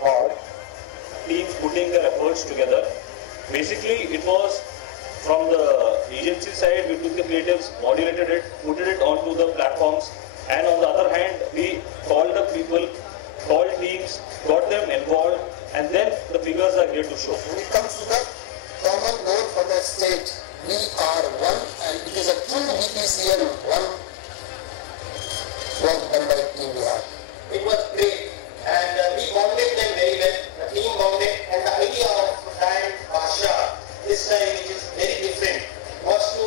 hard, teams putting their efforts together. Basically, it was from the agency side, we took the creatives, modulated it, put it onto the platforms, and on the other hand, we called up people, called teams, got them involved, and then the figures are here to show. When it comes to the common goal for the state, we are one, and it is a true BPCL one work done by Team Bihar. It was great, and we bonded them very well. The team bonded, and the idea of brand Baadshah this time, which is very different, was to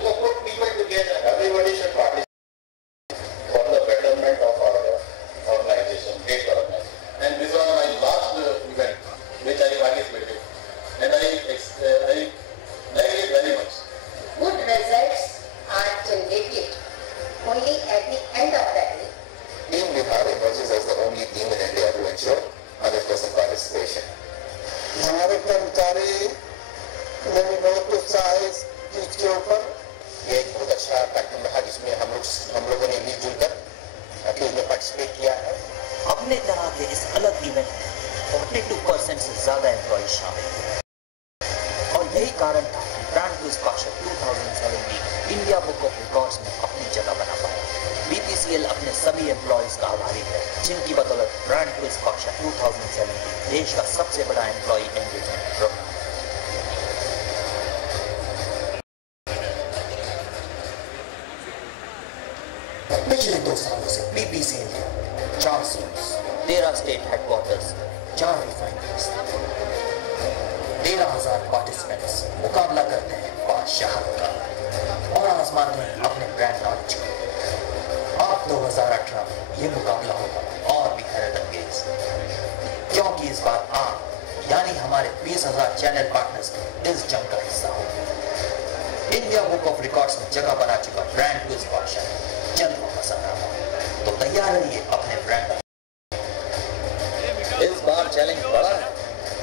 put people together. Everybody should participate for the betterment of our organization, great organization. And this was my last event which I participated, and I like it very much. Good results are generated only at the end of the day. Team Bihar emerges as the only team in India to ensure 100% participation. हमारे कर्मचारी में भी बहुत उत्साह है इस चीज के ऊपर। ये एक बहुत अच्छा कार्यक्रम रहा जिसमें हम लोगों ने मिलजुल कर टीम में पार्टिसिपेट किया है। अपने तरह के इस अलग इवेंट में 42% से ज्यादा एम्प्लॉय शामिल हैं और यही कारण था कि ब्रांड क्विज बादशाह 2017 इंडिया बुक ऑफ रिकॉर्ड्स में अपनी जगह बना पाया। बीपीसीएल अपने सभी एम्प्लॉयज का आभारी है जिनकी बदौलत ब्रांड क्विज बादशाह 2017 देश का सबसे बड़ा एम्प्लॉय एंगेजमेंट प्रोग्राम। पिछले 2 सालों से बीपीसीएल के 4 zones, 13 state headquarters, 4 refineries, 13,000 participants मुकाबला करते हैं बादशाह का और आजमाते हैं अपने ब्रांड नॉलेज को। अब 2018 में ये मुकाबला होगा और भी हैरत अंगेज, क्योंकि इस बार आप यानी हमारे 20,000 चैनल पार्टनर्स इस जंग का हिस्सा होंगे। इंडिया बुक ऑफ रिकॉर्ड्स में जगह बना चुका ब्रांड क्विज बादशाह जल्द वापस आ रहा है, तो तैयार रहिए अपने ब्रांड। इस बार चैलेंज बड़ा है,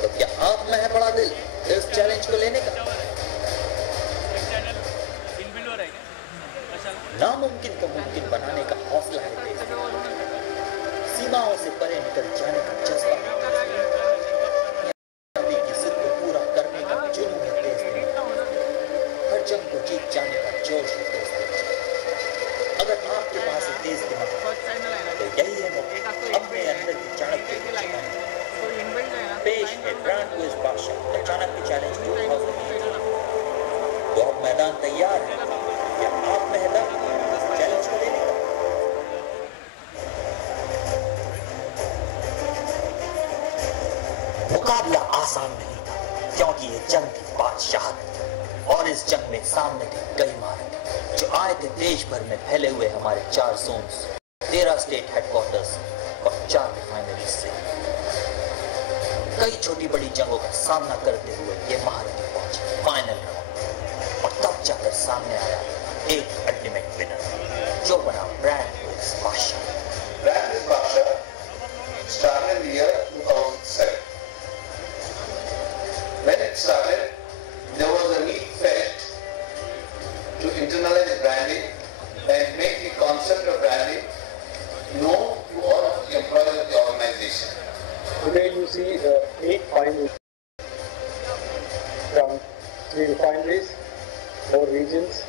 तो क्या आप में है बड़ा दिल इस चैलेंज को लेने का? नामुमकिन को मुमकिन बनाने का हौसला है देश, सीमाओं से परे निकल जाने का जज्बा की जिद को पूरा करने का जुनून है देश में, हर जंग को जीत जाने का जोश है देश में। अगर आपके पास एक तेज दिमाग तो यही है मौका अपने अंदर की चाणक्य को छिपाने। पेश है ब्रांड क्विज बादशाह अचानक चैलेंज 2018। तो अब मैदान तैयार है, क्या आप में है दम इस चैलेंज को लेने का? मुकाबला आसान नहीं था, क्योंकि ये जंग थी बादशाह और इस जंग में सामने थे कई महारथी जो आए थे देश भर में फैले हुए हमारे 4 जोन्स, 13 स्टेट हेडक्वार्टर्स और 4 रिफाइनरीज से। कई छोटी बड़ी जंगों का सामना करते हुए ये महारथी पहुंचे फाइनल राउंड और तब जाकर सामने आया एक अल्टीमेट विनर जो बना ब्रांड क्विज बादशाह। Brand is Baadshah started in the year 2007. When it started, there was a need felt to internalize branding and make the concept of branding known to all the employees of the organization. Today you see 8 finalists from 3 refineries, 4 regions.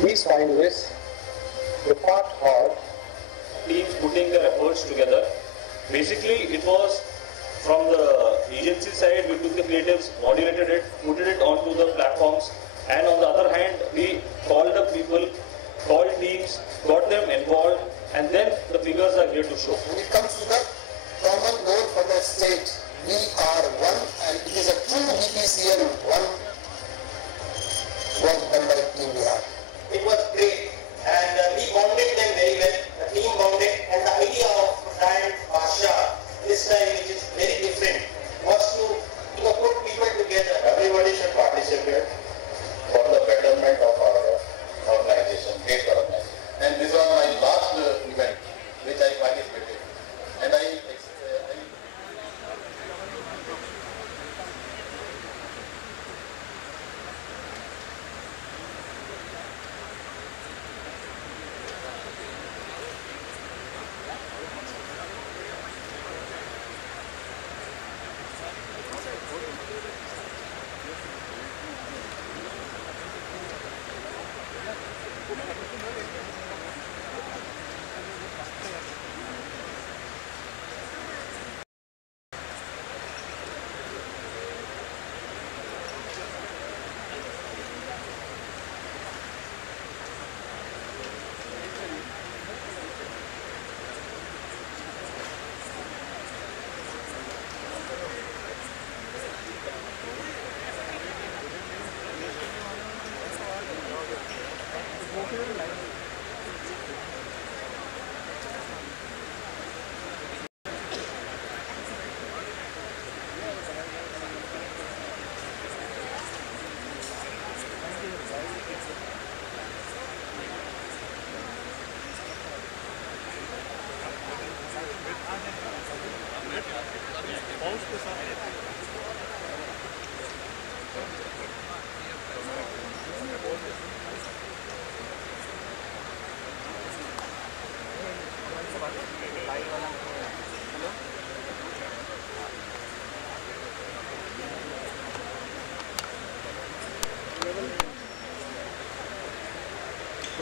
These finalists, they fought hard, teams putting their efforts together. Basically, it was from the agency side, we took the creatives, modulated it, put it onto the platforms, and on the other hand, we called up people, called teams, got them involved, and then the figures are here to show. When it comes to the common goal for the state, we are one, and it is a true BPCL one work done by Team Bihar. It was great, and we bonded them very well. The team bonded, and the idea of brand Baadshah this time, which is very different, was to put people together. Everybody should participate for the betterment of our organization, great organization. And this was my last event which I participated, and I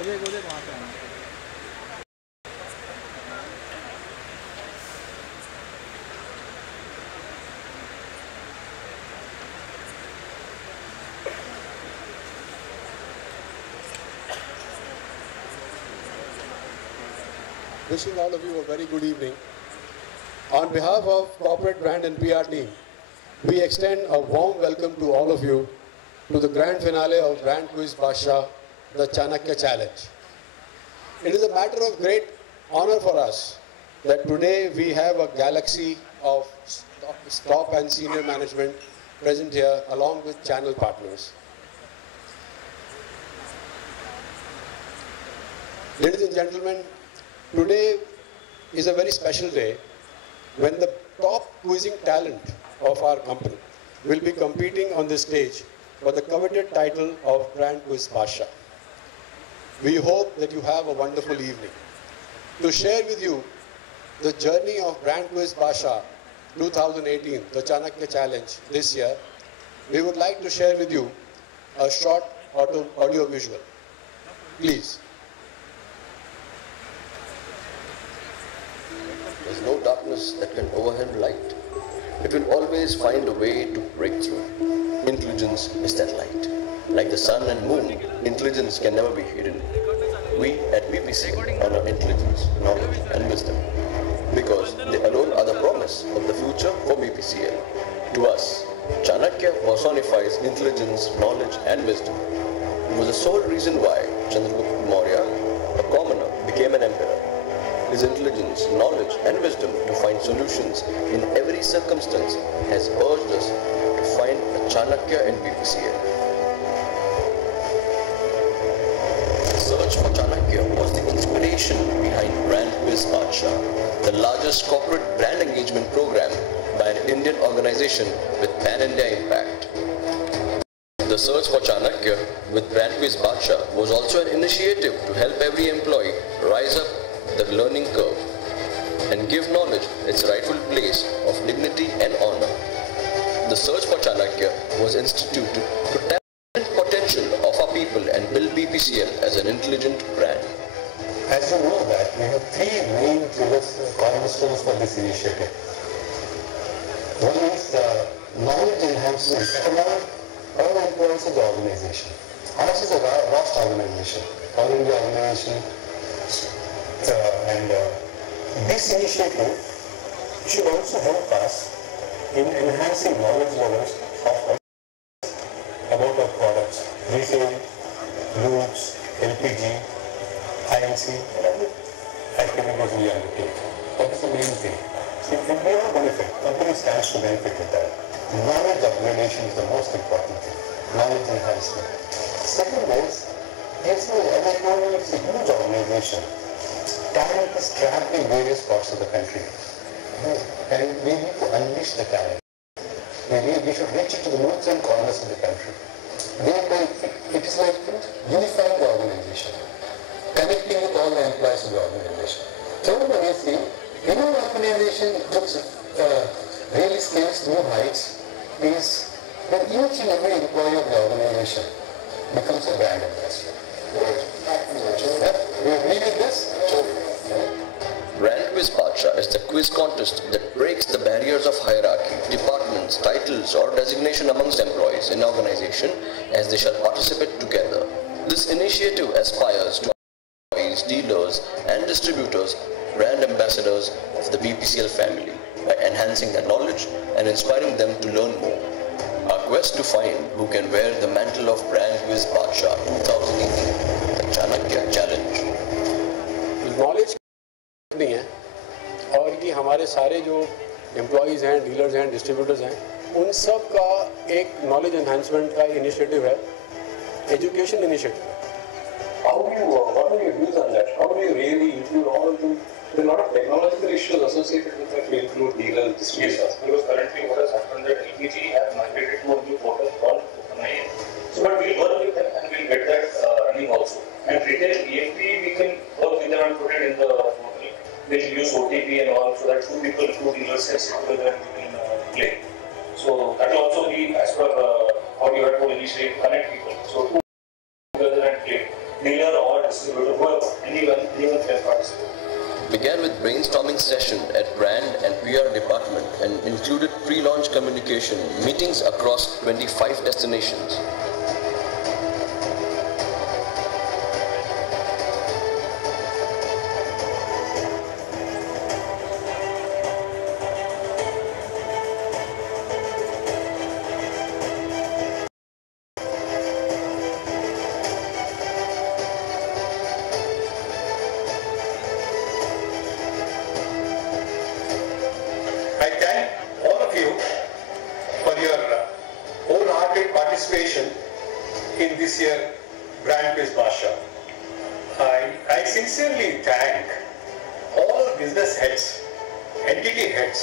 Wishing all of you a very good evening. On behalf of Corporate Brand and PR team, we extend a warm welcome to all of you to the grand finale of Brand Quiz Baadshah, the Chanakya Challenge. It is a matter of great honor for us that today we have a galaxy of top and senior management present here along with channel partners. Ladies and gentlemen, today is a very special day when the top quizzing talent of our company will be competing on this stage for the coveted title of Brand Quiz Baadshah. We hope that you have a wonderful evening. To share with you the journey of Brand Quiz Baadshah 2018, the Chanakya Challenge this year, we would like to share with you a short audio visual. Please. There is no darkness that can overwhelm light. It will always find a way to break through. Intelligence is that light. Like the sun and moon, intelligence can never be hidden. We at BBC honor intelligence, knowledge and wisdom because they alone are the promise of the future for BPCL. To us, Chanakya personifies intelligence, knowledge and wisdom. It was the sole reason why Chandragupta Maurya, a commoner, became an emperor. His intelligence, knowledge and wisdom to find solutions in every circumstance has urged us to find a Chanakya in BPCL. The search for Chanakya was the inspiration behind Brand Quiz Baadshah, the largest corporate brand engagement program by an Indian organization with pan-India impact. The search for Chanakya with Brand Quiz Baadshah was also an initiative to help every employee rise up the learning curve and give knowledge its rightful place of dignity and honor. The search for Chanakya was instituted to tap the potential of our people and build BPCL as an intelligent brand. As you know that we have three main cornerstones for this initiative. One is knowledge enhancement among all employees of the organization. Ours is a vast organization, all India organization. This initiative should also help us in enhancing knowledge levels about our products, retail, lubes, LPG, INC, and other activities we undertake. That is the main thing. If we all benefit, company stands to benefit with that. Knowledge upgradation is the most important thing. Knowledge enhancement. Second is, as I told you, it's a huge organization. Talent is trapped in various parts of the country. And we need to unleash the talent. We should reach it to the nooks and corners of the country. It is like unifying the organization, connecting with all the employees of the organization. Third one is the inner organization really scales new heights is that each and every employee of the organization becomes a brand ambassador. You agree with this? Brand Quiz Baadshah is the quiz contest that breaks the barriers of hierarchy, departments, titles or designation amongst employees in organization as they shall participate together. This initiative aspires to employees, dealers and distributors, brand ambassadors of the BPCL family by enhancing their knowledge and inspiring them to learn more. Our quest to find who can wear the mantle of Brand Quiz Baadshah 2018, the Chanakya Challenge. Knowledge नहीं है और ये हमारे सारे जो employees हैं, dealers हैं, distributors हैं, उन सब का एक नॉलेज एनहांसमेंट का इनिशिएटिव है, एजुकेशन इनिशिएटिव है. What are your views on that? How do you really include all of them? There are a lot of technological issues associated with that. We include dealers, distributors. Because currently what has happened that LPG has migrated to a new portal called OpenAI. So but we'll work with them and we'll get that running also. And retail EFP, we can work with them and put it in the portal. They'll use OTP and all so that two dealers can sit together and we can play. So that will also be as per how you have to initially connect people. So two together and play. Dealer or distributor environment and included pre-launch communication, meetings across 25 destinations. I thank all of you for your wholehearted participation in this year Brand Quiz Baadshah. I sincerely thank all business heads, entity heads,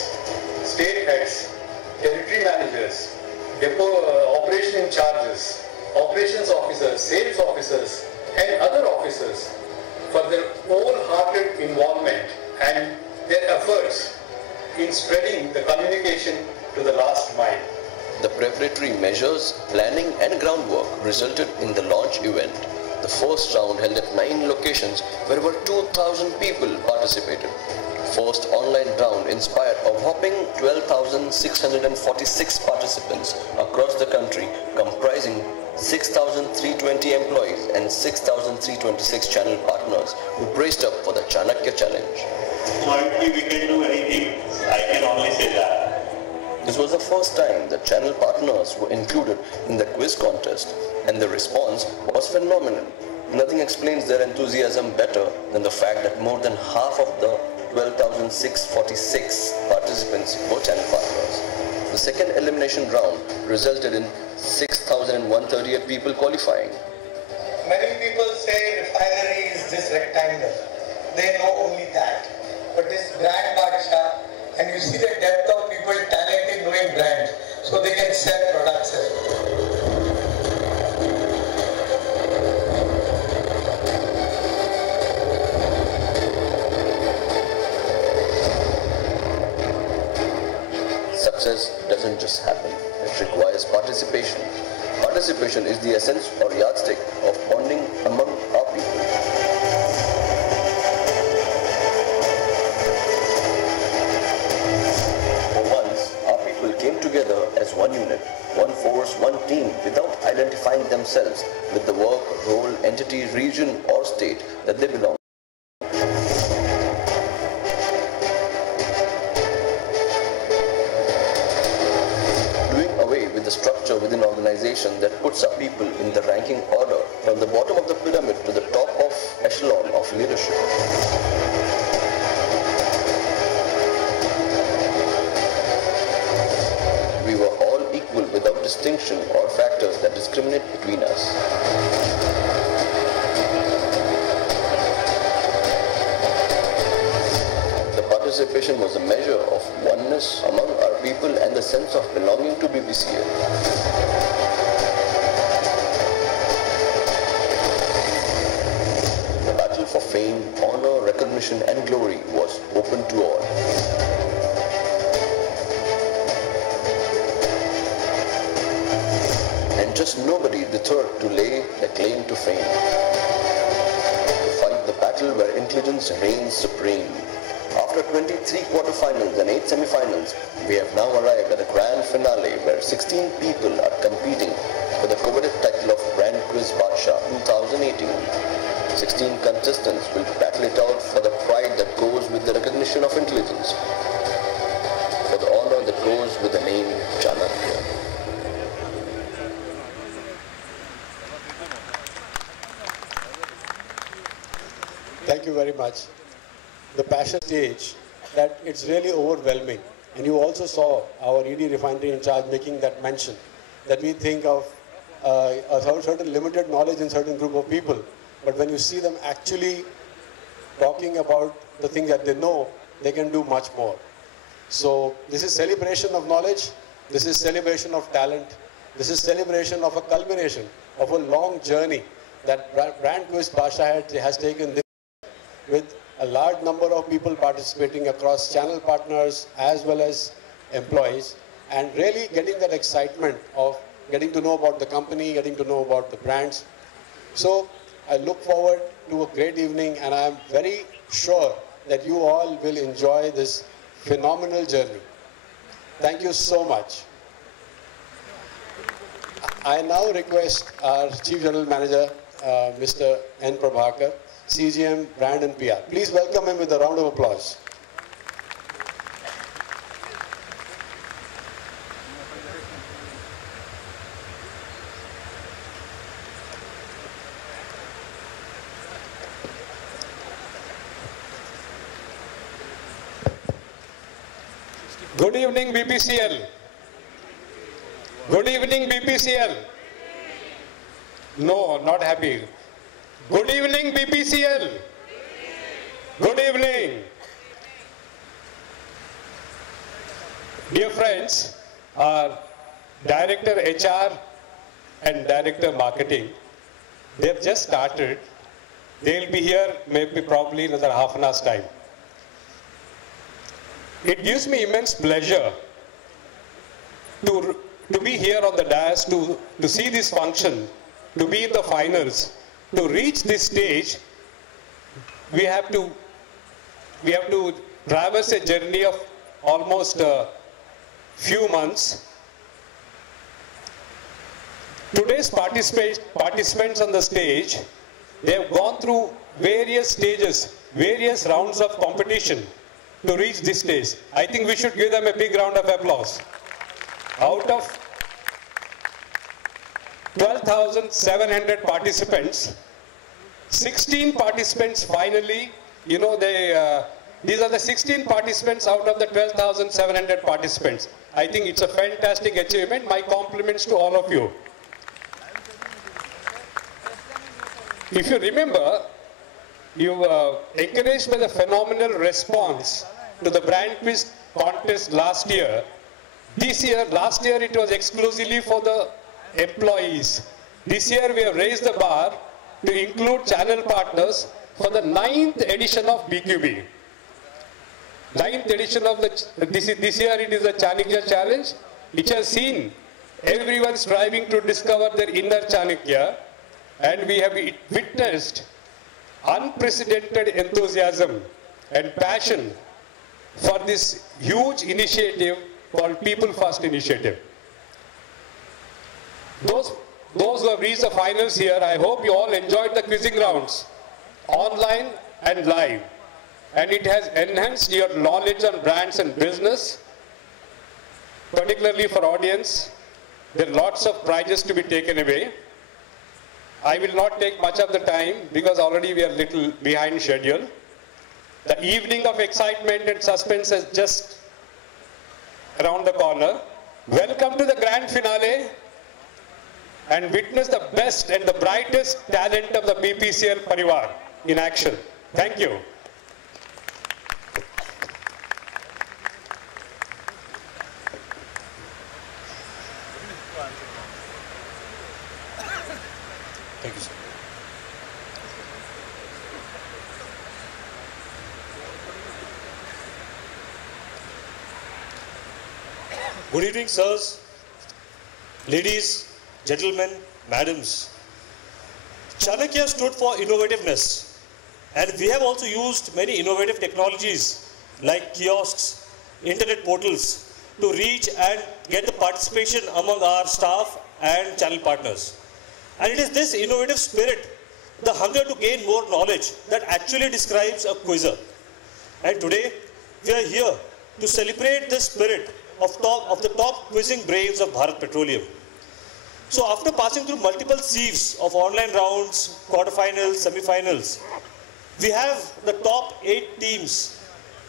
state heads, territory managers, depot operation in charges, operations officers, sales officers, and other officers for their wholehearted involvement and their efforts in spreading the communication to the last mile. The preparatory measures, planning and groundwork resulted in the launch event. The first round held at 9 locations where over 2,000 people participated. First online round inspired a whopping 12,646 participants across the country, comprising 6,320 employees and 6,326 channel partners who braced up for the Chanakya challenge. Jointly we can do anything. I can only say that. This was the first time that channel partners were included in the quiz contest, and the response was phenomenal. Nothing explains their enthusiasm better than the fact that more than half of the 12,646 participants were channel partners. The second elimination round resulted in 6,138 people qualifying. Many people say refinery is this rectangle. They know only that. But this brand Baadshah, and you see the depth of people talented knowing brands, so they can sell products as well. Success doesn't just happen, it requires participation. Participation is the essence or yardstick of bonding among our people. For once, our people came together as one unit, one force, one team, without identifying themselves with the work, role, entity, region or state that they belong. The structure within organization that puts our people in the ranking order from the bottom of the pyramid to the top of echelon of leadership. We were all equal without distinction or factors that discriminate between us. Participation was a measure of oneness among our people and the sense of belonging to BPCL. The battle for fame, honor, recognition and glory was open to all. And just nobody deterred to lay a claim to fame. To fight the battle where intelligence reigns supreme. After 23 quarterfinals and 8 semifinals, we have now arrived at the grand finale where 16 people are competing for the coveted title of Brand Quiz Baadshah 2018. 16 contestants will battle it out for the pride that goes with the recognition of intelligence, for the honor that goes with the name Chanakya. Thank you very much. The passion stage, that it's really overwhelming. And you also saw our ED refinery in charge making that mention, that we think of a certain limited knowledge in certain group of people, but when you see them actually talking about the things that they know, they can do much more. So this is celebration of knowledge, this is celebration of talent, this is celebration of a culmination of a long journey that Brand Quiz Baadshah has taken this with a large number of people participating across channel partners as well as employees, and really getting that excitement of getting to know about the company, getting to know about the brands. So I look forward to a great evening, and I am very sure that you all will enjoy this phenomenal journey. Thank you so much. I now request our Chief General Manager, Mr. N. Prabhakar, CGM, Brand and PR. Please welcome him with a round of applause. Good evening, BPCL. Good evening, BPCL. No, not happy. Good evening, BPCL. Good evening. Dear friends, our Director HR and Director Marketing, they have just started. They'll be here maybe probably another half an hour's time. It gives me immense pleasure to be here on the dais, to see this function, to be in the finals. To reach this stage, we have to traverse a journey of almost a few months. Today's participants on the stage, they have gone through various stages, various rounds of competition to reach this stage. I think we should give them a big round of applause. Out of 12,700 participants, 16 participants finally, these are the 16 participants out of the 12,700 participants. I think it's a fantastic achievement. My compliments to all of you. If you remember, you were encouraged by the phenomenal response to the brand quiz contest last year. Last year it was exclusively for the employees. This year we have raised the bar to include channel partners for the 9th edition of BQB. 9th edition of this year it is the Chanakya Challenge, which has seen everyone striving to discover their inner Chanakya, and we have witnessed unprecedented enthusiasm and passion for this huge initiative called People First Initiative. Those who have reached the finals here, I hope you all enjoyed the quizzing rounds, online and live. And it has enhanced your knowledge on brands and business, particularly for audience. There are lots of prizes to be taken away. I will not take much of the time because already we are a little behind schedule. The evening of excitement and suspense is just around the corner. Welcome to the grand finale and witness the best and the brightest talent of the BPCL Parivar in action. Thank you. Thank you, sir. Good evening, sirs, ladies, gentlemen, madams. Chanakya stood for innovativeness, and we have also used many innovative technologies like kiosks, internet portals to reach and get the participation among our staff and channel partners. And it is this innovative spirit, the hunger to gain more knowledge, that actually describes a quizzer. And today, we are here to celebrate the spirit of the top quizzing brains of Bharat Petroleum. So after passing through multiple sieves of online rounds, quarterfinals, semi-finals, we have the top 8 teams,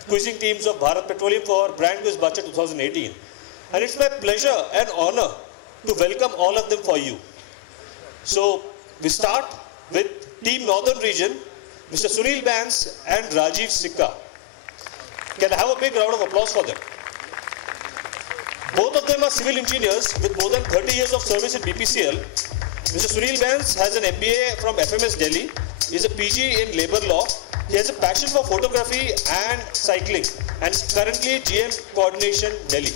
quizzing teams of Bharat Petroleum for Brand Quiz Baadshah 2018. And it's my pleasure and honor to welcome all of them for you. So we start with Team Northern Region, Mr. Sunil Bans and Rajiv Sikka. Can I have a big round of applause for them? Both of them are civil engineers with more than 30 years of service in BPCL. Mr. Sunil Bans has an MBA from FMS Delhi. He is a PG in labor law. He has a passion for photography and cycling and is currently GM Coordination Delhi.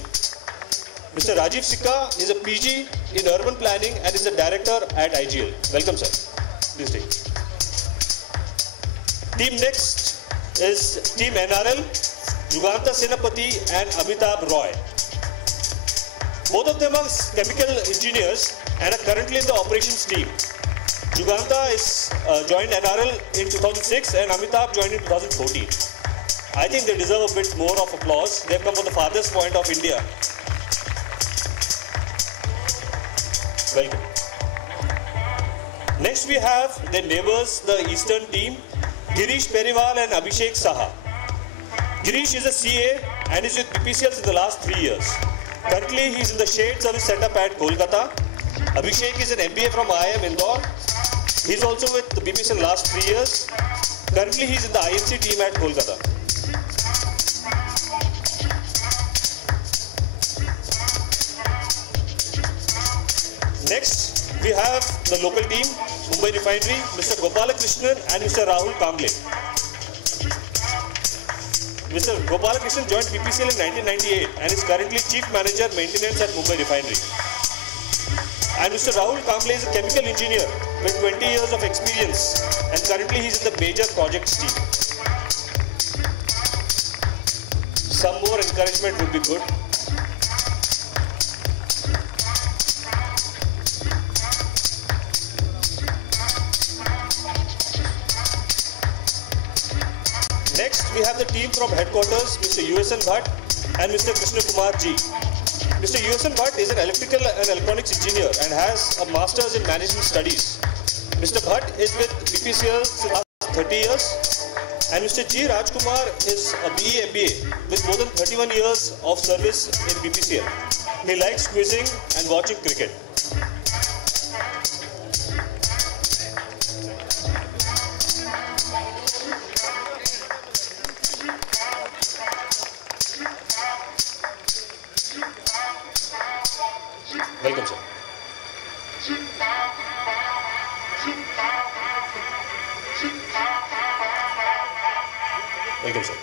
Mr. Rajiv Sikka is a PG in urban planning and is a director at IGL. Welcome, sir. Please take. Team next is Team NRL, Yuganta Senapati and Amitabh Roy. Both of them are chemical engineers and are currently in the operations team. Juganta is joined NRL in 2006 and Amitabh joined in 2014. I think they deserve a bit more of applause. They've come from the farthest point of India. Welcome. Next we have their neighbors, the Eastern team, Girish Periwal and Abhishek Saha. Girish is a CA and is with BPCL in the last 3 years. Currently he is in the shade service setup at Kolkata. Abhishek is an MBA from IIM Indore. He is also with the BPCL last 3 years. Currently he is in the IMC team at Kolkata. Next, we have the local team, Mumbai Refinery, Mr. Gopalakrishnan and Mr. Rahul Kamble. Mr. Gopalakrishnan joined BPCL in 1998 and is currently Chief Manager Maintenance at Mumbai Refinery. And Mr. Rahul Kamble is a chemical engineer with 20 years of experience and currently he is in the major projects team. Some more encouragement would be good. Next, we have the team from headquarters, Mr. USN Bhatt and Mr. Krishna Kumar G. Mr. USN Bhatt is an electrical and electronics engineer and has a master's in management studies. Mr. Bhatt is with BPCL since last 30 years and Mr. G. Rajkumar is a BE MBA with more than 31 years of service in BPCL. He likes quizzing and watching cricket. Welcome, sir. Welcome, sir.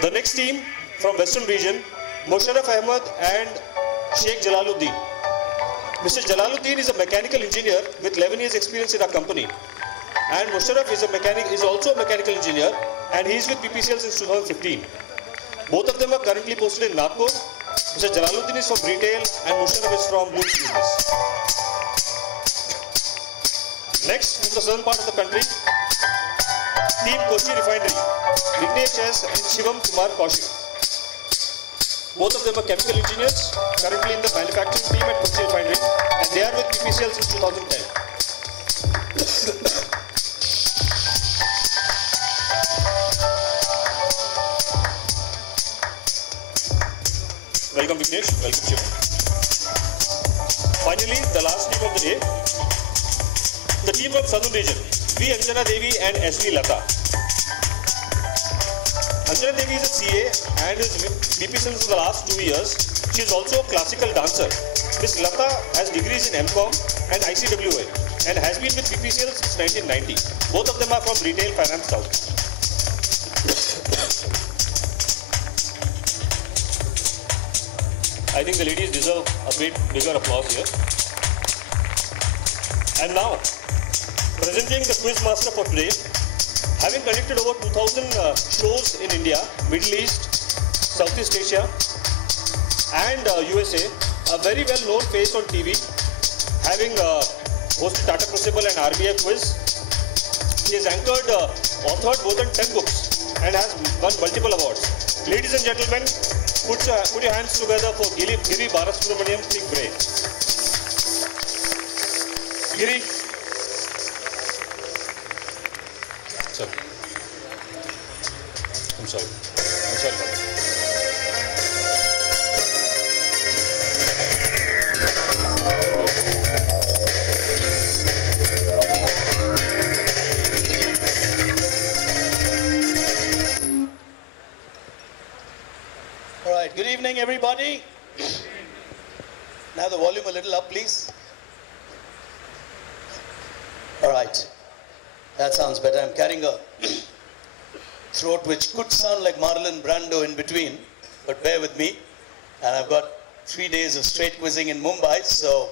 The next team from Western region, Mosharraf Ahmed and Sheikh Jalaluddin. Mr. Jalaluddin is a mechanical engineer with 11 years experience in our company. And Mosharraf is also a mechanical engineer and he is with BPCL since 2015. Both of them are currently posted in Nagpur. Mr. Jalaluddin is from retail and Musharraf is from goods business. Next, from the southern part of the country, Team Kochi Refinery, Vignesh S and Shivam Kumar Kaushik. Both of them are chemical engineers, currently in the manufacturing team at Kochi Refinery, and they are with BPCL since 2010. Welcome Vignesh, welcome Shivam. Finally, the last team of the day, the team from Southern region, V. Anjana Devi and S.V. Lata. Anjana Devi is a CA and is with BPCL for the last 2 years. She is also a classical dancer. Ms. Lata has degrees in MCOM and ICWA and has been with BPCL since 1990. Both of them are from Retail Finance South. I think the ladies deserve a bit bigger applause here. And now, presenting the quiz master for today, having conducted over 2000 shows in India, Middle East, Southeast Asia and USA, a very well known face on TV, having hosted Tata Crucible and RBI quiz. He has anchored, authored more than 10 books and has won multiple awards. Ladies and gentlemen, put your hands together for Giri Balasubramaniam Bray. Giri. Sir. I'm sorry. All right, good evening everybody. Now the volume a little up, please. All right, that sounds better. I'm carrying a throat which could sound like Marlon Brando in between, but bear with me. And I've got 3 days of straight quizzing in Mumbai, so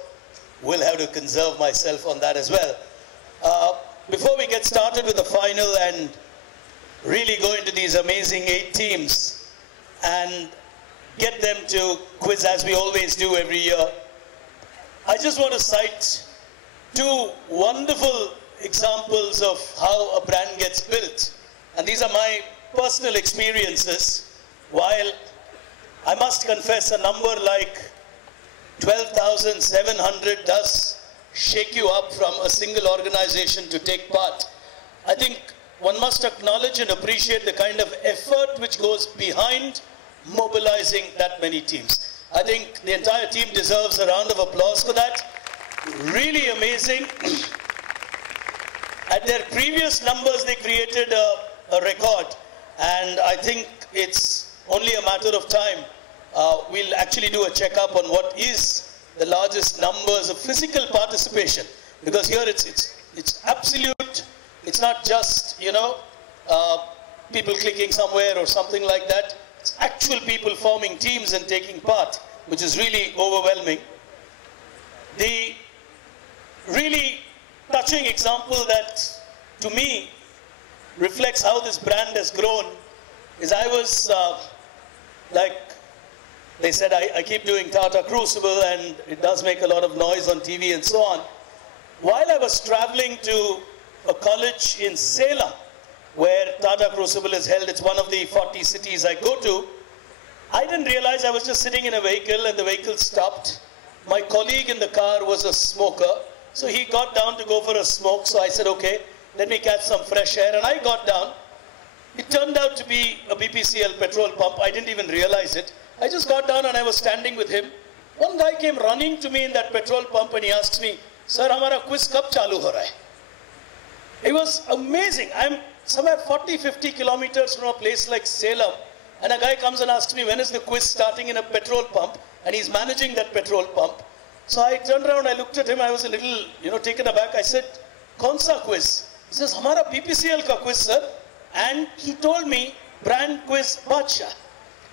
we'll have to conserve myself on that as well. Before we get started with the final and really go into these amazing 8 teams and get them to quiz as we always do every year. I just want to cite two wonderful examples of how a brand gets built. And these are my personal experiences. While I must confess a number like 12,700 does shake you up from a single organization to take part, I think one must acknowledge and appreciate the kind of effort which goes behind mobilizing that many teams. I think the entire team deserves a round of applause for that. Really amazing. At their previous numbers, they created a record, and I think it's only a matter of time. We'll actually do a checkup on what is the largest numbers of physical participation, because here it's absolute. It's not just, you know, people clicking somewhere or something like that. It's actual people forming teams and taking part, which is really overwhelming. The really touching example that, to me, reflects how this brand has grown is I was, like they said, I keep doing Tata Crucible, and it does make a lot of noise on TV and so on. While I was traveling to a college in Salem, where Tata Crucible is held, it's one of the 40 cities I go to, I didn't realize I was just sitting in a vehicle and the vehicle stopped. My colleague in the car was a smoker, so he got down to go for a smoke, so I said, okay, let me catch some fresh air, and I got down. It turned out to be a BPCL petrol pump. I didn't even realize it. I just got down and I was standing with him. One guy came running to me in that petrol pump and he asked me, "Sir, hamara quiz kab chalu ho raha hai?" It was amazing. I'm somewhere 40-50 kilometers from a place like Salem, and a guy comes and asks me, when is the quiz starting in a petrol pump? And he's managing that petrol pump. So I turned around, I looked at him, I was a little, taken aback. I said, "Kaun sa quiz?" He says, "Hamara BPCL ka quiz, sir." And he told me, brand quiz Baadshah,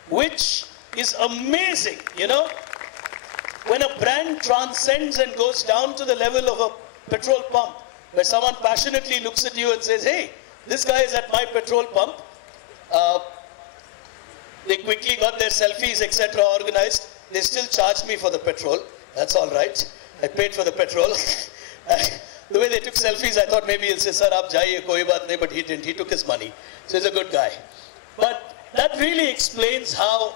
which is amazing, when a brand transcends and goes down to the level of a petrol pump, where someone passionately looks at you and says, "Hey, this guy is at my petrol pump." They quickly got their selfies, etc. organized. They still charged me for the petrol. That's all right. I paid for the petrol. The way they took selfies, I thought maybe he'll say, "Sir, aap jaiye, koi baat nahi," but he didn't. He took his money. So he's a good guy. But that really explains how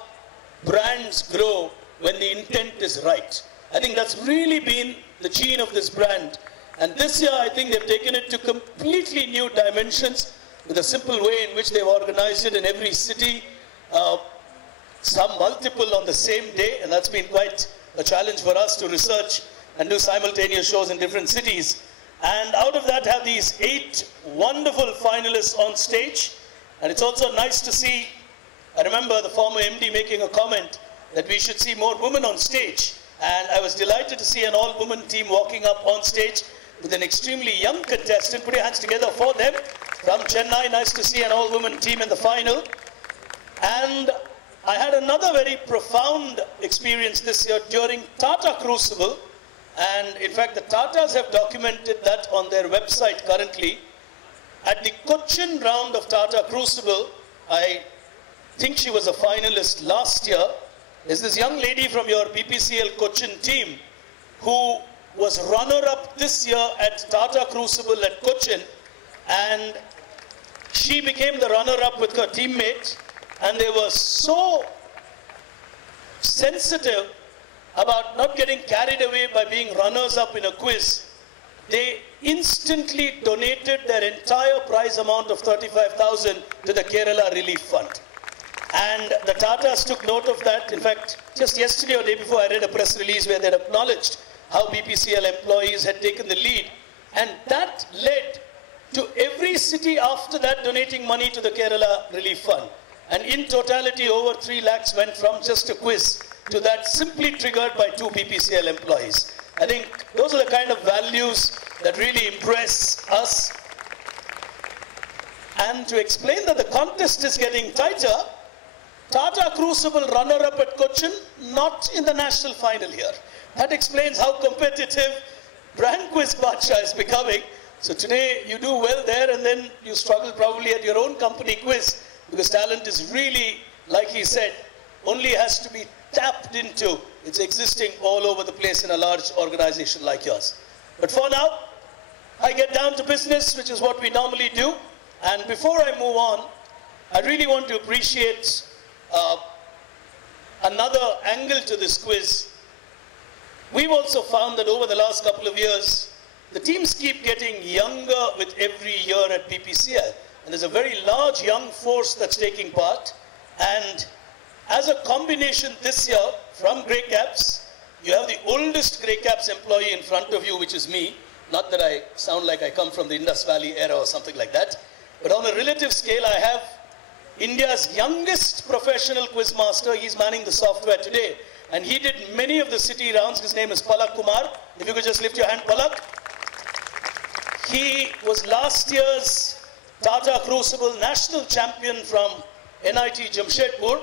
brands grow when the intent is right. I think that's really been the gene of this brand. And this year, I think they've taken it to completely new dimensions with a simple way in which they've organized it in every city, some multiple on the same day, and that's been quite a challenge for us to research and do simultaneous shows in different cities. And out of that have these 8 wonderful finalists on stage. And it's also nice to see, I remember the former MD making a comment that we should see more women on stage. And I was delighted to see an all-woman team walking up on stage with an extremely young contestant. Put your hands together for them. From Chennai, nice to see an all-woman team in the final. And I had another very profound experience this year during Tata Crucible. And in fact, the Tatas have documented that on their website currently. At the Cochin round of Tata Crucible, I think she was a finalist last year. There's this young lady from your BPCL Cochin team who was runner-up this year at Tata Crucible at Cochin, and she became the runner-up with her teammate, and they were so sensitive about not getting carried away by being runners-up in a quiz. They instantly donated their entire prize amount of 35,000 to the Kerala Relief Fund. And the Tatas took note of that. In fact, just yesterday or day before, I read a press release where they had acknowledged how BPCL employees had taken the lead. And that led to every city after that donating money to the Kerala Relief Fund. And in totality, over 3 lakhs went from just a quiz to that, simply triggered by 2 BPCL employees. I think those are the kind of values that really impress us. And to explain that the contest is getting tighter, Tata Crucible runner-up at Cochin, not in the national final here. That explains how competitive brand quiz Baadshah is becoming. So today you do well there, and then you struggle probably at your own company quiz, because talent is really, like he said, only has to be tapped into. It's existing all over the place in a large organization like yours. But for now, I get down to business, which is what we normally do. And before I move on, I really want to appreciate another angle to this quiz. We've also found that over the last couple of years, the teams keep getting younger with every year at PPCL. And there's a very large young force that's taking part. And as a combination this year, from Grey Caps, you have the oldest Grey Caps employee in front of you, which is me. Not that I sound like I come from the Indus Valley era or something like that. But on a relative scale, I have India's youngest professional quizmaster. He's manning the software today. And he did many of the city rounds. His name is Palak Kumar. If you could just lift your hand, Palak. He was last year's Tata Crucible national champion from NIT Jamshedpur.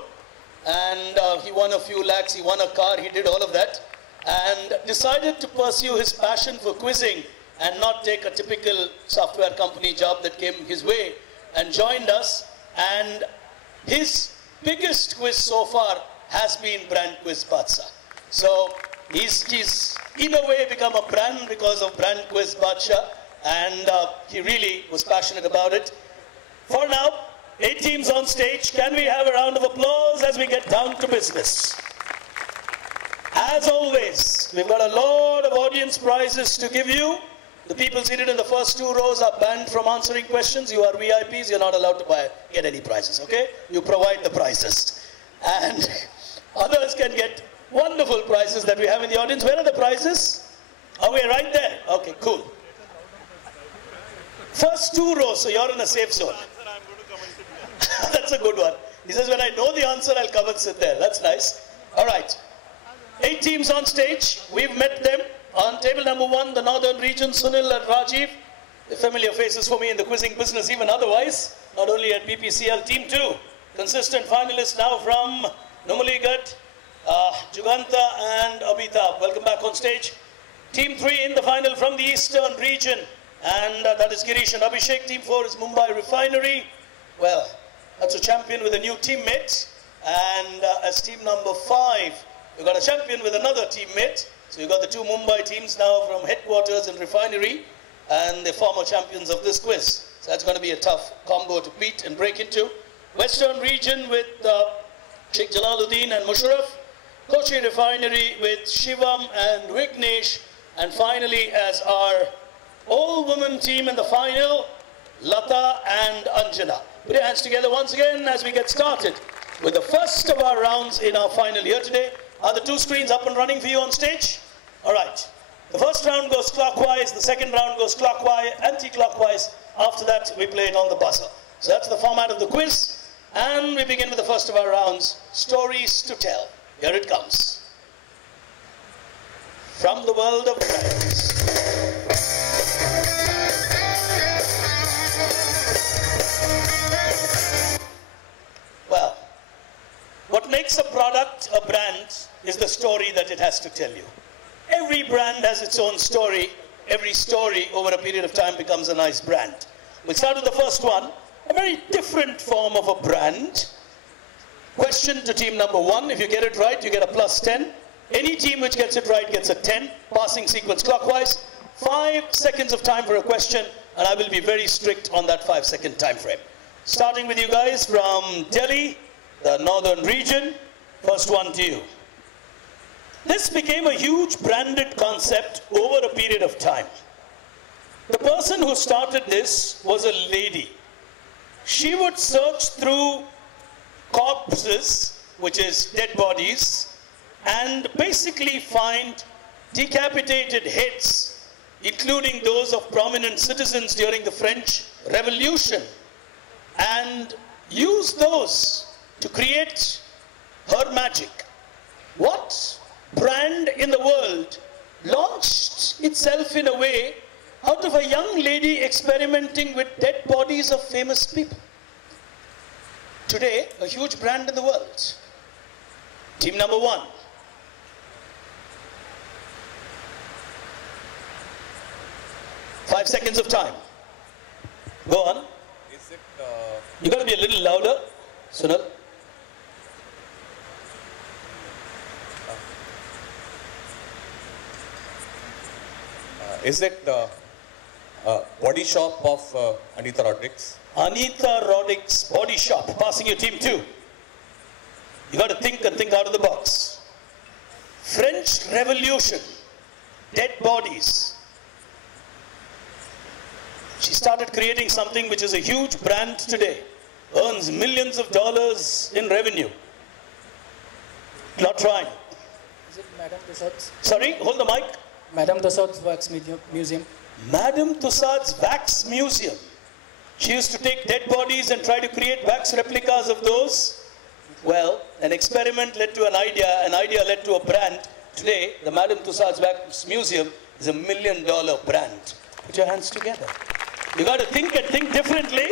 And he won a few lakhs, he won a car, he did all of that. And decided to pursue his passion for quizzing and not take a typical software company job that came his way, and joined us. And his biggest quiz so far has been brand quiz Baadshah. So he's in a way become a brand because of brand quiz Baadshah, and he really was passionate about it. For now, 8 teams on stage. Can we have a round of applause as we get down to business? As always, we've got a lot of audience prizes to give you. The people seated in the first 2 rows are banned from answering questions. You are VIPs, you're not allowed to get any prizes, okay? You provide the prizes. And others can get wonderful prizes that we have in the audience. Where are the prizes? Are we right there? Okay, cool. First 2 rows, so you're in a safe zone. That's a good one. He says, when I know the answer, I'll come and sit there. That's nice. All right. 8 teams on stage. We've met them. On table number 1, the Northern Region, Sunil and Rajiv. The familiar faces for me in the quizzing business, even otherwise. Not only at PPCL. Team 2, consistent finalists now from Numaligarh, Juganta and Amitabh. Welcome back on stage. Team 3 in the final from the Eastern Region. And that is Girish and Abhishek. Team 4 is Mumbai Refinery. Well, that's a champion with a new teammate. And as team number 5, you've got a champion with another teammate. So you've got the 2 Mumbai teams now from headquarters and Refinery, and the former champions of this quiz. So that's going to be a tough combo to beat and break into. Western Region with Sheikh Jalaluddin and Musharraf. Kochi Refinery with Shivam and Vignesh. And finally, as our all-women team in the final, Lata and Anjana. Put your hands together once again as we get started with the first of our rounds in our final here today. Are the 2 screens up and running for you on stage? All right. The first round goes clockwise. The second round goes clockwise, anti-clockwise. After that, we play it on the buzzer. So that's the format of the quiz. And we begin with the first of our rounds, Stories to Tell. Here it comes. From the world of brands. Well, what makes a product a brand is the story that it has to tell you. Every brand has its own story. Every story over a period of time becomes a nice brand. We'll start with the first one, a very different form of a brand. Question to team number 1. If you get it right, you get a +10. Any team which gets it right gets a 10. Passing sequence clockwise. 5 seconds of time for a question, and I will be very strict on that 5-second time frame. Starting with you guys from Delhi, the Northern Region. First one to you. This became a huge branded concept over a period of time. The person who started this was a lady. She would search through corpses, which is dead bodies, and basically find decapitated heads, including those of prominent citizens during the French Revolution, and use those to create her magic. What brand in the world launched itself in a way out of a young lady experimenting with dead bodies of famous people? Today, a huge brand in the world. Team number 1. Five seconds of time. Go on. Is it, you got to be a little louder, Sunil. Is it Body Shop of Anita Rodriguez? Anita Rodriguez Body Shop. Passing you team 2. You got to think and think out of the box. French Revolution. Dead bodies. She started creating something which is a huge brand today. Earns millions of dollars in revenue. Not trying. Is it Madame Tussauds? Sorry, hold the mic. Madame Tussauds Wax Museum. Madame Tussauds Wax Museum. She used to take dead bodies and try to create wax replicas of those. Well, an experiment led to an idea led to a brand. Today, the Madame Tussauds Wax Museum is $1 million brand. Put your hands together. You got to think and think differently.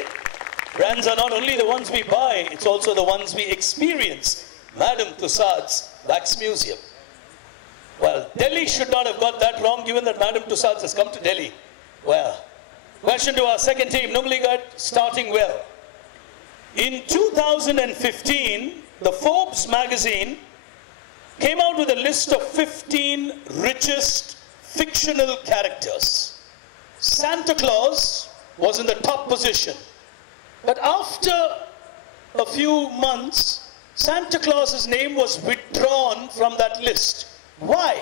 Brands are not only the ones we buy, it's also the ones we experience. Madame Tussauds Wax Museum. Well, Delhi should not have got that wrong, given that Madame Tussauds has come to Delhi. Well, question to our second team, Numligat starting well. In 2015, the Forbes magazine came out with a list of 15 richest fictional characters. Santa Claus was in the top position. But after a few months, Santa Claus's name was withdrawn from that list. Why?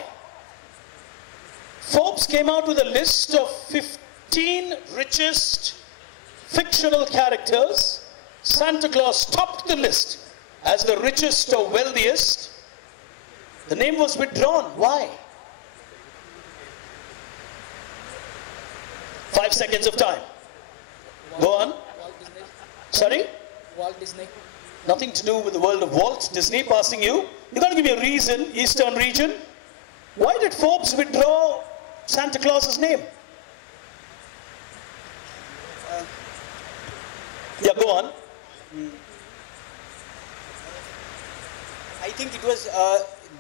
Forbes came out with a list of 15 richest fictional characters. Santa Claus topped the list as the richest or wealthiest. The name was withdrawn. Why? 5 seconds of time. Go on. Walt Disney. Sorry? Walt Disney. Nothing to do with the world of Walt Disney. Passing you. You got to give me a reason, Eastern region. Why did Forbes withdraw Santa Claus's name? Yeah, go on. I think it was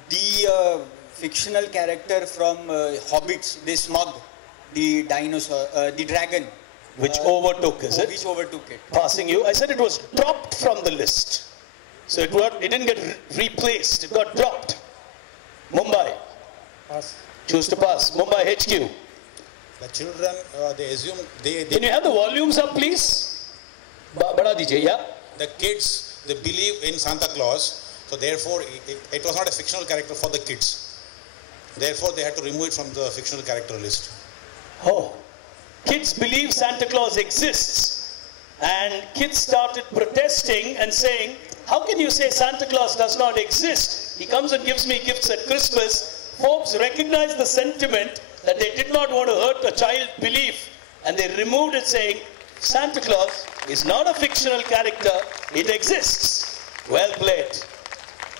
the fictional character from Hobbits, they Smog, the dinosaur, the dragon. Which overtook, is it? Which overtook it. Passing you. I said it was dropped from the list. So it didn't get replaced, it got dropped. Mumbai. Pass. Choose to pass. Mumbai HQ. The children, they assume, Can you have the volumes up, please? Bada dijiye, yeah? The kids, they believe in Santa Claus, so therefore it was not a fictional character for the kids. Therefore they had to remove it from the fictional character list. Oh. Kids believe Santa Claus exists, and kids started protesting and saying, how can you say Santa Claus does not exist? He comes and gives me gifts at Christmas. Forbes recognized the sentiment that they did not want to hurt a child's belief, and they removed it, saying Santa Claus is not a fictional character, it exists. Well played.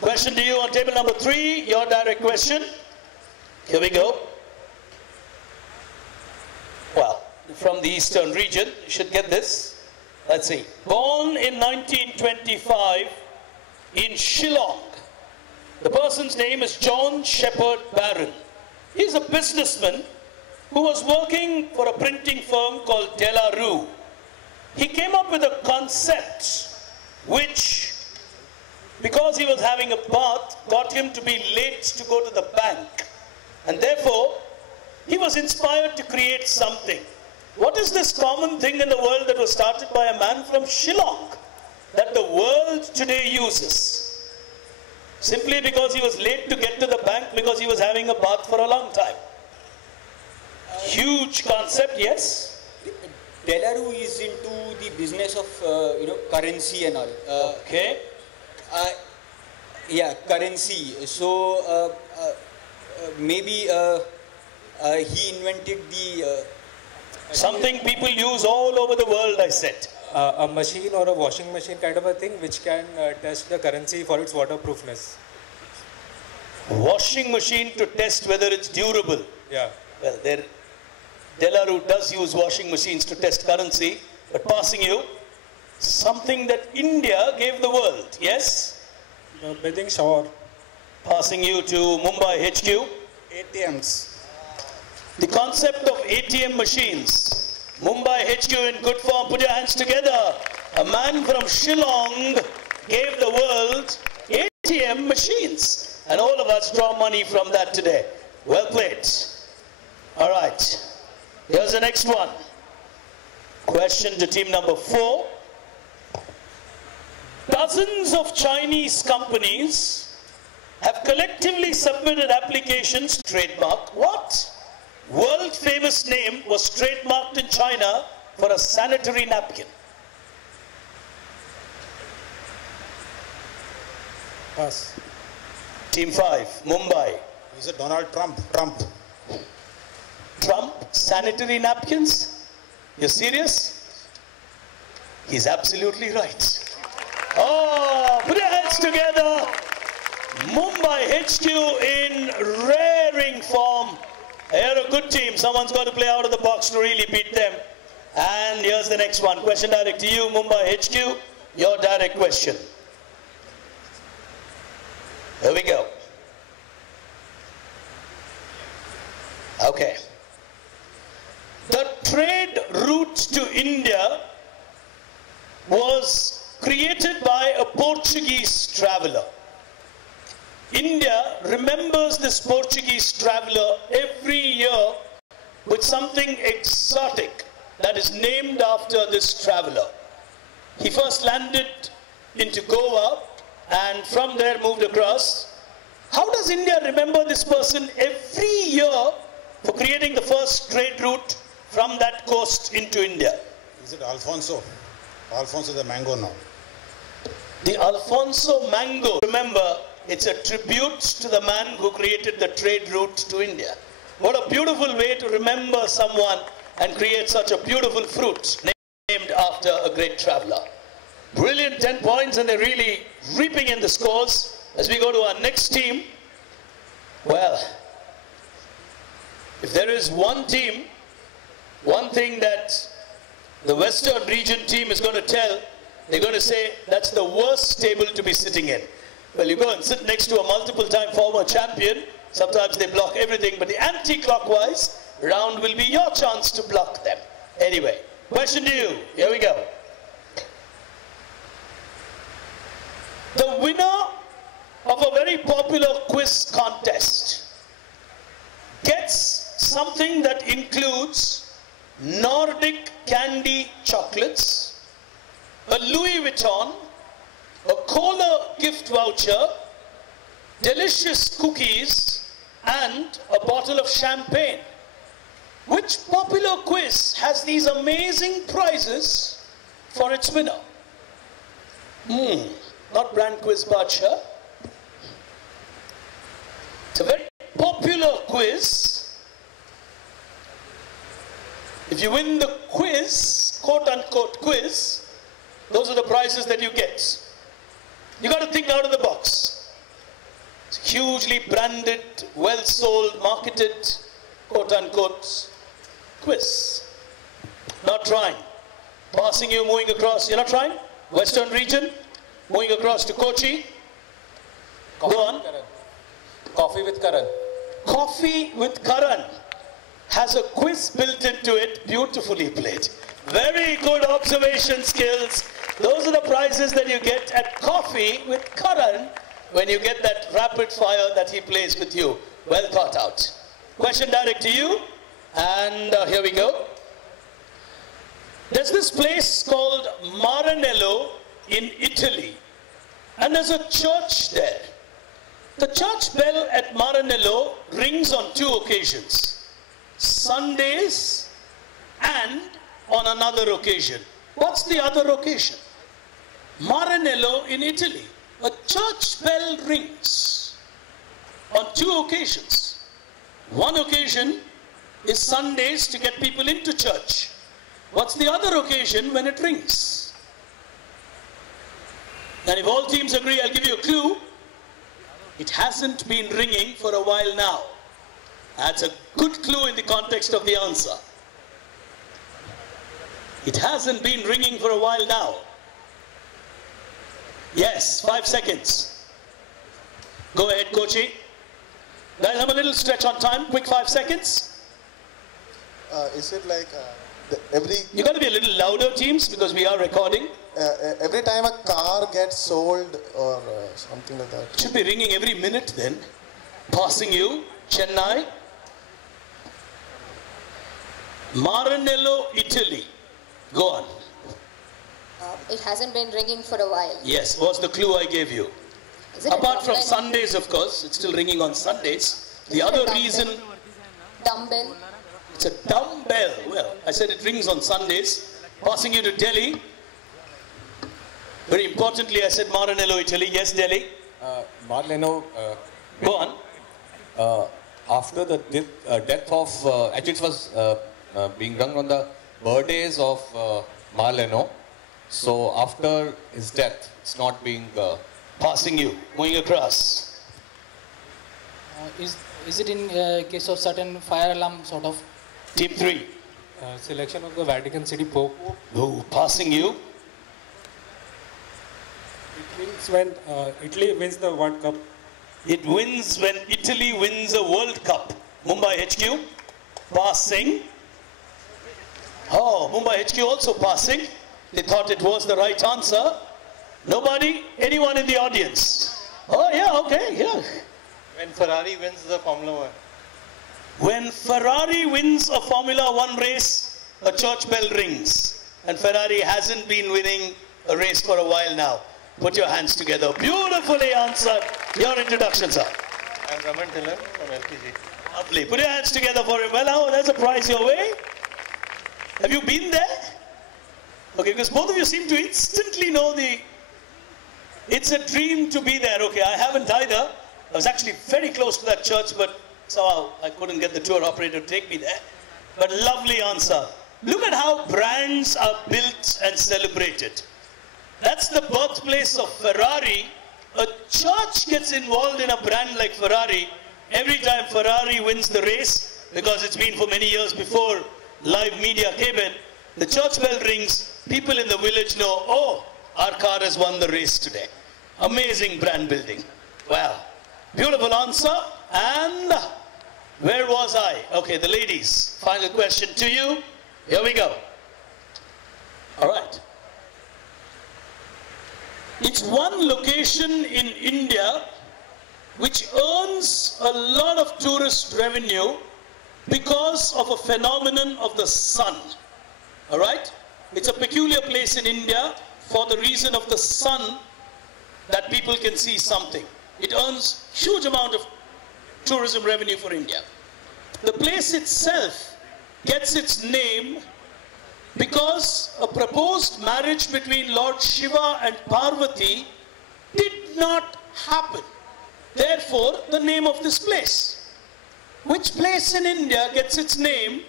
Question to you on table number 3, your direct question. Here we go. Well, from the Eastern region, you should get this. Let's see. Born in 1925 in Shillong. The person's name is John Shepherd Barron. He's a businessman who was working for a printing firm called De La Rue. He came up with a concept which, because he was having a bath, got him to be late to go to the bank. And therefore, he was inspired to create something. What is this common thing in the world that was started by a man from Shillong that the world today uses? Simply because he was late to get to the bank because he was having a bath for a long time. Huge concept, yes? De La Rue is into the business of, currency and all. Okay. Yeah, currency. So, maybe he invented the... something people use all over the world, I said. A machine or a washing machine kind of a thing which can test the currency for its waterproofness. Washing machine to test whether it's durable. Yeah. Well, De La Rue does use washing machines to test currency, but passing you, something that India gave the world, yes? The bathing shower. Passing you to Mumbai HQ. ATMs. The concept of ATM machines. Mumbai HQ in good form, put your hands together. A man from Shillong gave the world ATM machines. And all of us draw money from that today. Well played. All right. Here's the next one. Question to team number 4. Dozens of Chinese companies have collectively submitted applications to trademark what? World famous name was trademarked in China for a sanitary napkin. Pass. Team 5, Mumbai. Is it Donald Trump? Trump. Trump, sanitary napkins? You're serious? He's absolutely right. Oh, put your hands together. Mumbai HQ in raring form. They're a good team. Someone's got to play out of the box to really beat them. And here's the next one. Question direct to you, Mumbai HQ. Your direct question. Here we go. Okay. The trade route to India was created by a Portuguese traveler. India remembers this Portuguese traveler every year with something exotic that is named after this traveler. He first landed into Goa and from there moved across. How does India remember this person every year for creating the first trade route from that coast into India? Is it Alfonso? Alfonso the mango now. The Alfonso mango, remember, it's a tribute to the man who created the trade route to India. What a beautiful way to remember someone and create such a beautiful fruit named after a great traveler. Brilliant 10 points, and they're really reaping in the scores. As we go to our next team, well, if there is one team, one thing that the Western region team is going to tell, they're going to say that's the worst table to be sitting in. Well, you go and sit next to a multiple-time former champion. Sometimes they block everything, but the anti-clockwise round will be your chance to block them. Anyway, question to you. Here we go. The winner of a very popular quiz contest gets something that includes Nordic candy chocolates, a Louis Vuitton, a Cola gift voucher, delicious cookies, and a bottle of champagne. Which popular quiz has these amazing prizes for its winner? Not brand quiz Baadshah. It's a very popular quiz. If you win the quiz, quote-unquote quiz, those are the prizes that you get. You got to think out of the box. It's hugely branded, well-sold, marketed, quote-unquote quiz. Not trying. Passing you, moving across. You're not trying? Western region, moving across to Kochi. Go on. Coffee with Karan. Coffee with Karan has a quiz built into it, beautifully played. Very good observation skills. Those are the prizes that you get at Coffee with Karan when you get that rapid fire that he plays with you. Well thought out. Question direct to you, and here we go. There's this place called Maranello in Italy, and there's a church there. The church bell at Maranello rings on 2 occasions, Sundays and on another occasion. What's the other occasion? Maranello in Italy, a church bell rings on 2 occasions. One occasion is Sundays to get people into church. What's the other occasion when it rings? And if all teams agree, I'll give you a clue. It hasn't been ringing for a while now. That's a good clue in the context of the answer. It hasn't been ringing for a while now. Yes, 5 seconds. Go ahead, Kochi. Guys, have a little stretch on time. Quick 5 seconds. Is it like every... You got to be a little louder, teams, because we are recording. Every time a car gets sold or something like that. It should be ringing every minute then. Passing you, Chennai. Maranello, Italy. Go on. It hasn't been ringing for a while. Yes, what's the clue I gave you? Is it Apart a from dumbbell? Sundays, of course, it's still ringing on Sundays. The Is it a other dumbbell? reason, Dumbbell. it's a dumbbell. Well, I said it rings on Sundays. Passing you to Delhi. Very importantly, I said Maranello, Italy. Yes, Delhi. Maranello. Go on. After the death of, actually it was being rung on the birthdays of Maranello. So after his death, it's not being... Passing you, going across. Is it in case of certain fire alarm sort of? Team 3. Selection of the Vatican City Pope. Oh, passing you. It wins when Italy wins the World Cup. It wins when Italy wins a World Cup. Mumbai HQ. Passing. Oh, Mumbai HQ also passing. They thought it was the right answer. Nobody? Anyone in the audience? Oh, yeah, okay, yeah. When Ferrari wins the Formula 1. When Ferrari wins a Formula 1 race, a church bell rings. And Ferrari hasn't been winning a race for a while now. Put your hands together. Beautifully answered. Your introduction, sir. I'm Raman Tillan from LPG. Lovely. Put your hands together for him. Well, there's a prize your way. Have you been there? Okay, because both of you seem to instantly know it's a dream to be there. Okay, I haven't either. I was actually very close to that church, but somehow I couldn't get the tour operator to take me there. But lovely answer. Look at how brands are built and celebrated. That's the birthplace of Ferrari. A church gets involved in a brand like Ferrari every time Ferrari wins the race, because it's been for many years before live media came in. The church bell rings, people in the village know, oh, our car has won the race today. Amazing brand building. Wow. Beautiful answer. And where was I? Okay, the ladies. Final question to you. Here we go. All right. It's one location in India which earns a lot of tourist revenue because of a phenomenon of the sun. All right? It's a peculiar place in India for the reason of the sun that people can see something. It earns huge amount of tourism revenue for India. The place itself gets its name because a proposed marriage between Lord Shiva and Parvati did not happen. Therefore, the name of this place. Which place in India gets its name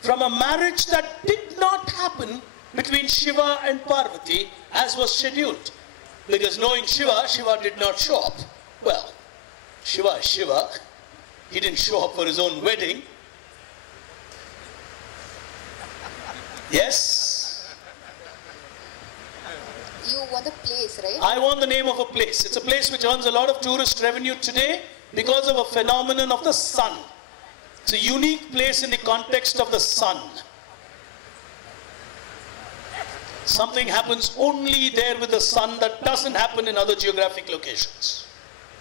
from a marriage that did not happen between Shiva and Parvati as was scheduled? Because knowing Shiva, Shiva did not show up. Well, Shiva is Shiva. He didn't show up for his own wedding. Yes? You want the place, right? I want the name of a place. It's a place which earns a lot of tourist revenue today because of a phenomenon of the sun. It's a unique place in the context of the sun. Something happens only there with the sun that doesn't happen in other geographic locations.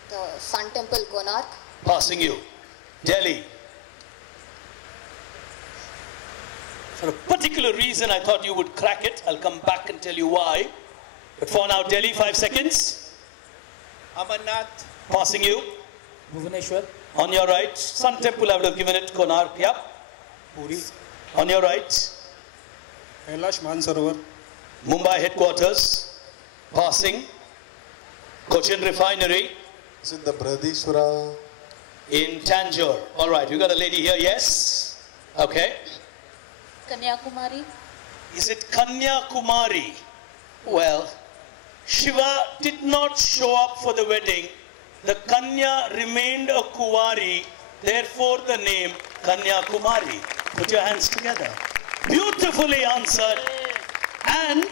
The Sun Temple, Konark. Passing you. Delhi. For a particular reason, I thought you would crack it. I'll come back and tell you why. But for now, Delhi, 5 seconds. Amarnath. Passing you. Bhubaneswar. On your right. Sun Temple, I would have given it. Konark, yeah. Puri. On your right. Kailash Mansarovar. Mumbai headquarters. Passing. Cochin Refinery. Is it the Bradishwara? In Tanjore. All right, you got a lady here, yes? Okay. Kanyakumari. Is it Kanyakumari? Well, Shiva did not show up for the wedding. The Kanya remained a Kuwari, therefore the name Kanyakumari. Put your hands together. Beautifully answered. And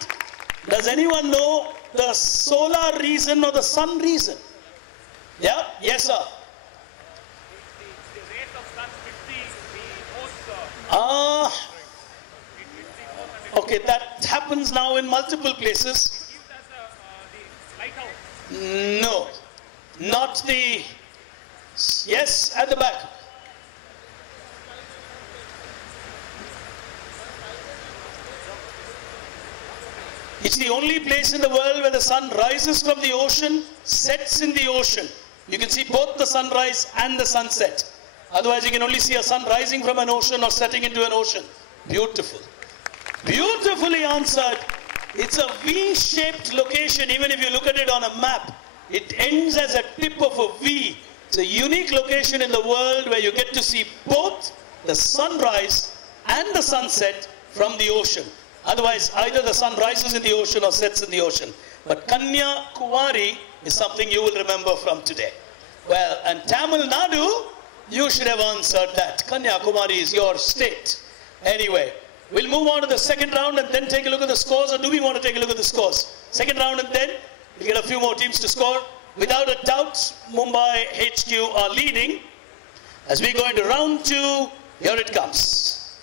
does anyone know the solar reason or the sun reason? Yeah? Yes, sir. Okay, that happens now in multiple places. No, not the, yes, at the back. It's the only place in the world where the sun rises from the ocean, sets in the ocean. You can see both the sunrise and the sunset. Otherwise, you can only see a sun rising from an ocean or setting into an ocean. Beautiful. Beautifully answered. It's a V-shaped location. Even if you look at it on a map, it ends as a tip of a V. It's a unique location in the world where you get to see both the sunrise and the sunset from the ocean. Otherwise, either the sun rises in the ocean or sets in the ocean. But Kanyakumari is something you will remember from today. Well, and Tamil Nadu, you should have answered that. Kanyakumari is your state. Anyway, we'll move on to the second round and then take a look at the scores. Or do we want to take a look at the scores? Second round and then we'll get a few more teams to score. Without a doubt, Mumbai HQ are leading. As we go into round 2, here it comes.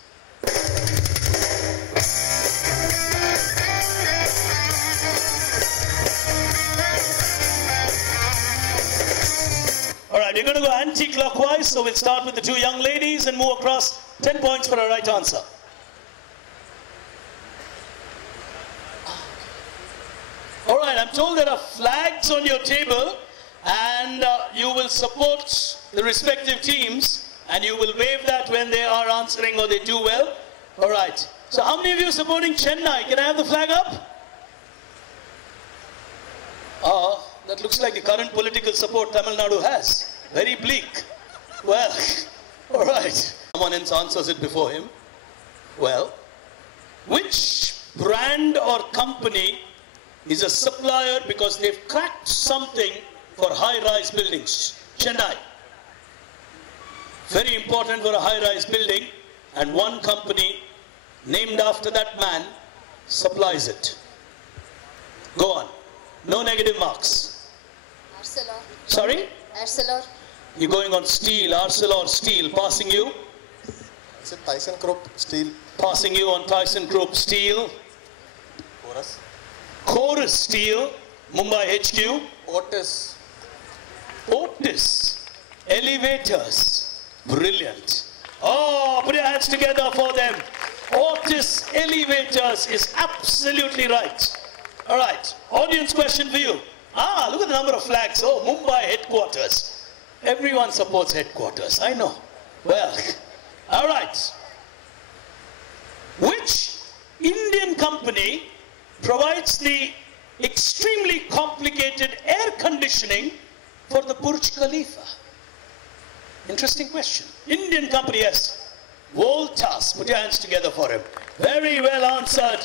Alright, we're going to go anti-clockwise, so we'll start with the two young ladies and move across. 10 points for a right answer. Alright, I'm told there are flags on your table and you will support the respective teams and you will wave that when they are answering or they do well. Alright, so how many of you are supporting Chennai? Can I have the flag up? That looks like the current political support Tamil Nadu has. Very bleak. Well, alright. Someone else answers it before him. Well, which brand or company is a supplier because they've cracked something for high-rise buildings? Chennai. Very important for a high-rise building, and one company named after that man supplies it. Go on. No negative marks. Arcelor. Sorry? Arcelor. You're going on steel, Arcelor steel. Passing you? Is it ThyssenKrupp steel? Passing you on ThyssenKrupp steel. Chorus. Chorus steel. Mumbai HQ. Otis. Otis. Elevators. Brilliant. Oh, put your hands together for them. Otis Elevators is absolutely right. All right. Audience question for you. Look at the number of flags. Oh, Mumbai headquarters. Everyone supports headquarters. I know. Well, all right. Which Indian company provides the extremely complicated air conditioning for the Burj Khalifa? Interesting question. Indian company, yes. Voltas. Put your hands together for him. Very well answered.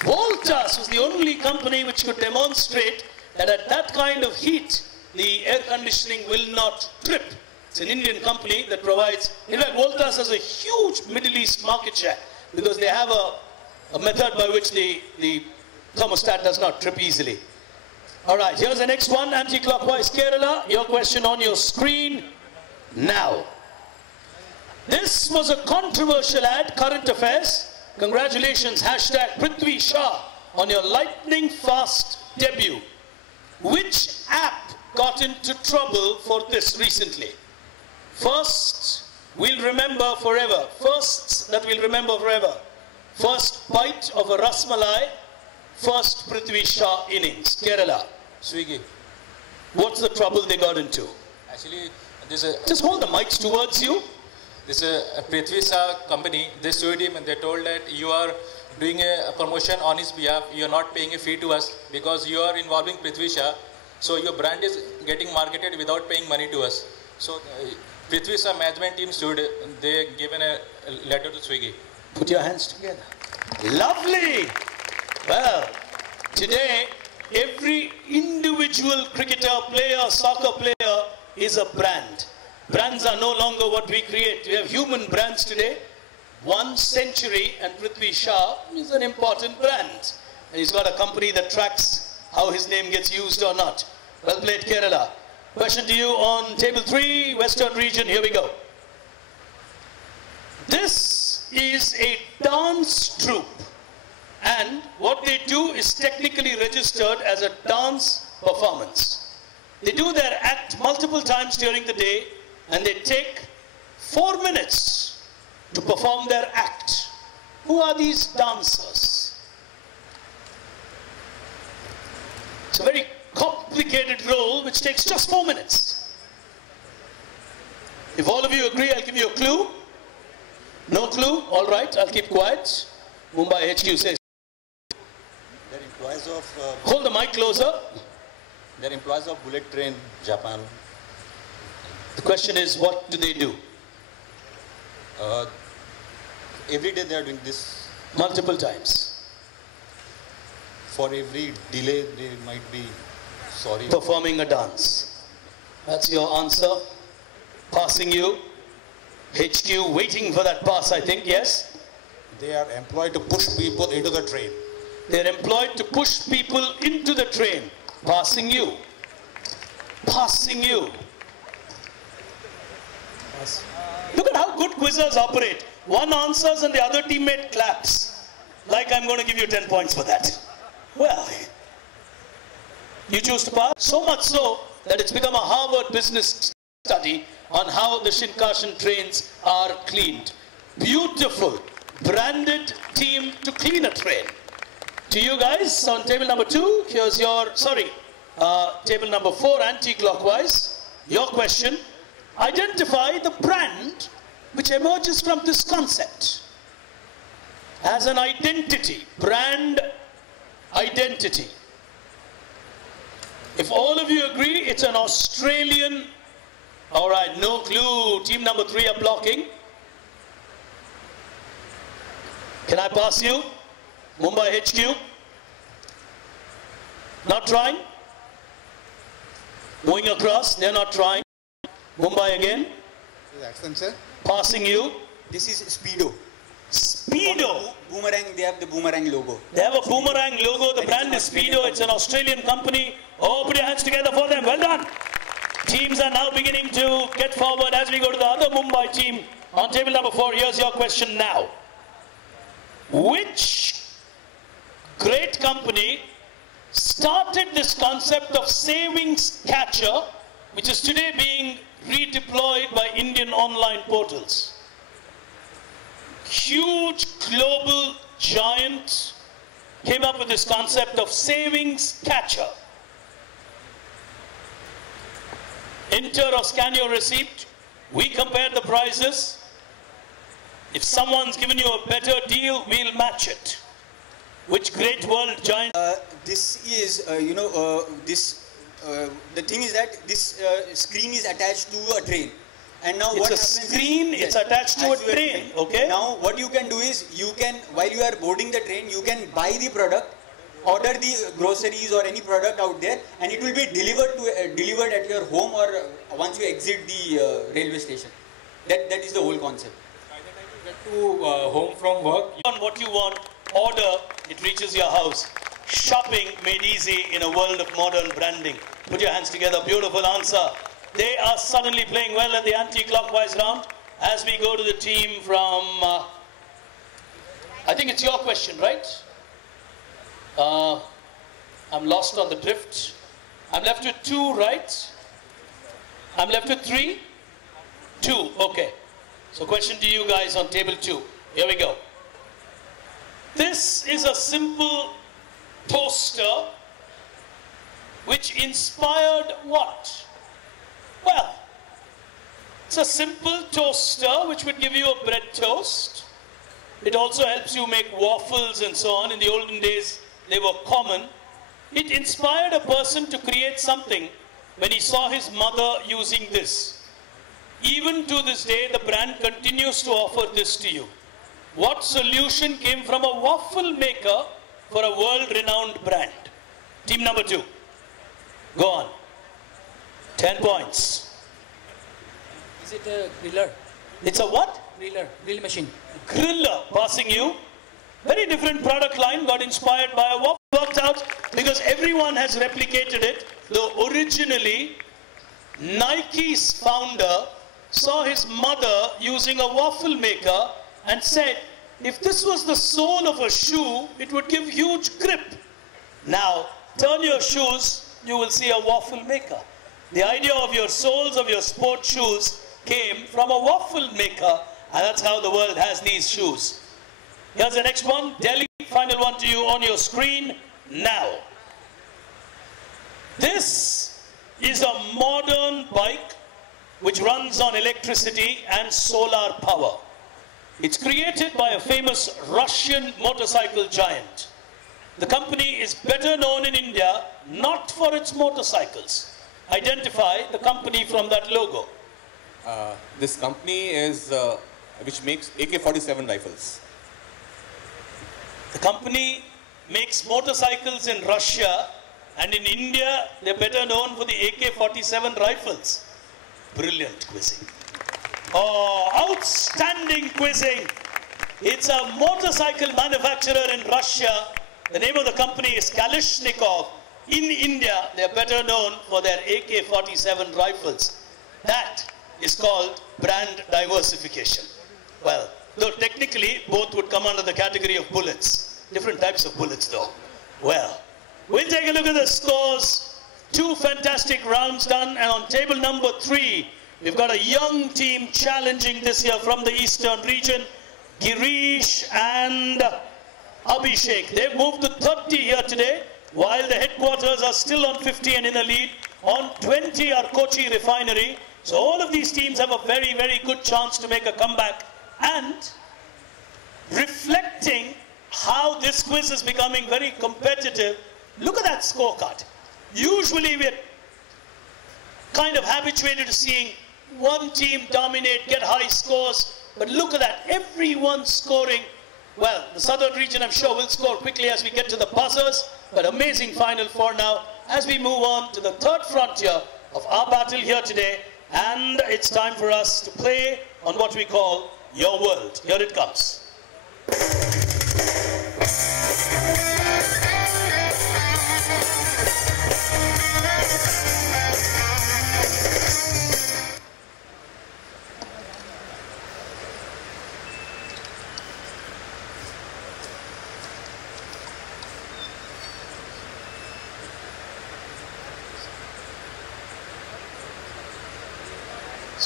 Voltas was the only company which could demonstrate that at that kind of heat, the air conditioning will not trip. It's an Indian company that provides, in fact, Voltas has a huge Middle East market share because they have a method by which the thermostat does not trip easily. All right, here's the next one, anti-clockwise Kerala. Your question on your screen now. This was a controversial ad, current affairs. Congratulations, hashtag Prithvi Shah on your lightning fast debut. Which app got into trouble for this recently? First, we'll remember forever. Firsts that we'll remember forever. First bite of a rasmalai. First Prithvi Shah innings. Kerala. Swiggy. What's the trouble they got into? Actually, this is just hold the mics towards you. This is a Prithvi Shah company. They sued him and they told that you are doing a promotion on his behalf. You are not paying a fee to us because you are involving Prithvi Shah. So your brand is getting marketed without paying money to us. So Prithvi Shah management team sued. They given a letter to Swiggy. Put your hands together. Lovely. Well, today every individual cricketer, player, soccer player is a brand. Brands are no longer what we create. We have human brands today. 1 century and Prithvi Shah is an important brand. And he's got a company that tracks how his name gets used or not. Well played, Kerala. Question to you on table 3, Western region. Here we go. This is a dance troupe. And what they do is technically registered as a dance performance. They do their act multiple times during the day and they take 4 minutes to perform their act. Who are these dancers? It's a very complicated role which takes just 4 minutes. If all of you agree, I'll give you a clue. No clue? All right, I'll keep quiet. Mumbai HQ says. They're employees of... Hold the mic closer. They're employees of Bullet Train, Japan. The question is, what do they do? Every day they are doing this. Multiple times. For every delay, they might be sorry. Performing a dance. That's your answer. Passing you. HQ waiting for that pass, I think, yes? They are employed to push people into the train. They're employed to push people into the train. Passing you. Passing you. Look at how good quizzers operate. One answers and the other teammate claps. Like I'm going to give you 10 points for that. Well, you choose to pass. So much so that it's become a Harvard business study on how the Shinkansen trains are cleaned. Beautiful, branded team to clean a train. To you guys on table number 2, here's your, table number 4, anti-clockwise. Your question, identify the brand which emerges from this concept as an identity, brand identity. If all of you agree, it's an Australian. All right, no clue. Team number 3 are blocking. Can I pass you? Mumbai HQ. Not trying. Moving across, they're not trying. Mumbai again. Accenture. Passing you. This is Speedo. Speedo. Boomerang, they have the boomerang logo. They have a boomerang logo. The brand is Speedo. It's an Australian company. Oh, put your hands together for them. Well done. Teams are now beginning to get forward as we go to the other Mumbai team. On table number 4, here's your question now. Which great company started this concept of savings catcher, which is today being redeployed by Indian online portals? Huge global giant came up with this concept of savings catcher. Enter or scan your receipt. We compare the prices. If someone's given you a better deal, we'll match it. Which great world giant? This is, the thing is that this screen is attached to a train. And now It's a screen, it's attached to a train, okay? Now what you can do is, you can, while you are boarding the train, you can buy the product, order the groceries or any product out there, and it will be delivered at your home or once you exit the railway station. That is the whole concept. By the time you get to home from work, on what you want, order, it reaches your house. Shopping made easy in a world of modern branding. Put your hands together, beautiful answer. They are suddenly playing well at the anti-clockwise round. As we go to the team from, I think it's your question, right? I'm lost on the drift. I'm left with 2, right? I'm left with 3? 2, okay. So question to you guys on table 2. Here we go. This is a simple toaster which inspired what? Well, it's a simple toaster which would give you a bread toast. It also helps you make waffles and so on. In the olden days, they were common. It inspired a person to create something when he saw his mother using this. Even to this day, the brand continues to offer this to you. What solution came from a waffle maker for a world-renowned brand? Team number 2. Go on. 10 points. Is it a griller? It's a what? Griller, grill machine. Griller, passing you. Very different product line, got inspired by a waffle. Worked out because everyone has replicated it. Though originally, Nike's founder saw his mother using a waffle maker and said, if this was the sole of a shoe, it would give huge grip. Now, turn your shoes, you will see a waffle maker. The idea of your soles of your sport shoes came from a waffle maker, and that's how the world has these shoes. Here's the next one, Delhi, final one to you on your screen now. This is a modern bike which runs on electricity and solar power. It's created by a famous Russian motorcycle giant. The company is better known in India not for its motorcycles. Identify the company from that logo. This company is which makes AK-47 rifles. The company makes motorcycles in Russia, and in India they're better known for the AK-47 rifles. Brilliant quizzing. Oh, outstanding quizzing. It's a motorcycle manufacturer in Russia. The name of the company is Kalashnikov. In India, they're better known for their AK-47 rifles. That is called brand diversification. Well, though technically both would come under the category of bullets. Different types of bullets though. Well, we'll take a look at the scores. 2 fantastic rounds done, and on table number 3, we've got a young team challenging this year from the eastern region, Girish and Abhishek. They've moved to 30 here today, while the headquarters are still on 50 and in a lead. On 20 are Kochi Refinery. So all of these teams have a very, very good chance to make a comeback. And reflecting how this quiz is becoming very competitive, look at that scorecard. Usually we're kind of habituated to seeing one team dominate, get high scores, but look at that, everyone scoring. Well, the southern region I'm sure will score quickly as we get to the buzzers, but amazing Final Four now as we move on to the third frontier of our battle here today, and it's time for us to play on what we call Your World. Here it comes.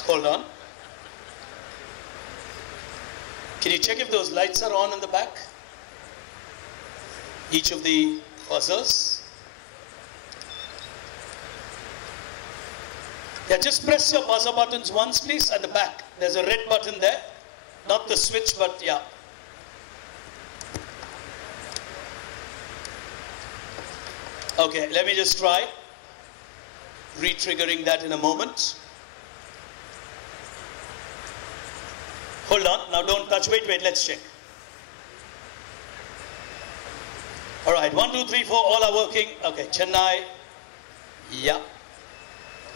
Hold on. Can you check if those lights are on in the back? Each of the buzzers. Yeah, just press your buzzer buttons once, please, at the back. There's a red button there. Not the switch, but yeah. Okay, let me just try re-triggering that in a moment. Hold on, now don't touch, wait, let's check. All right, 1, 2, 3, 4, all are working. Okay, Chennai, yeah.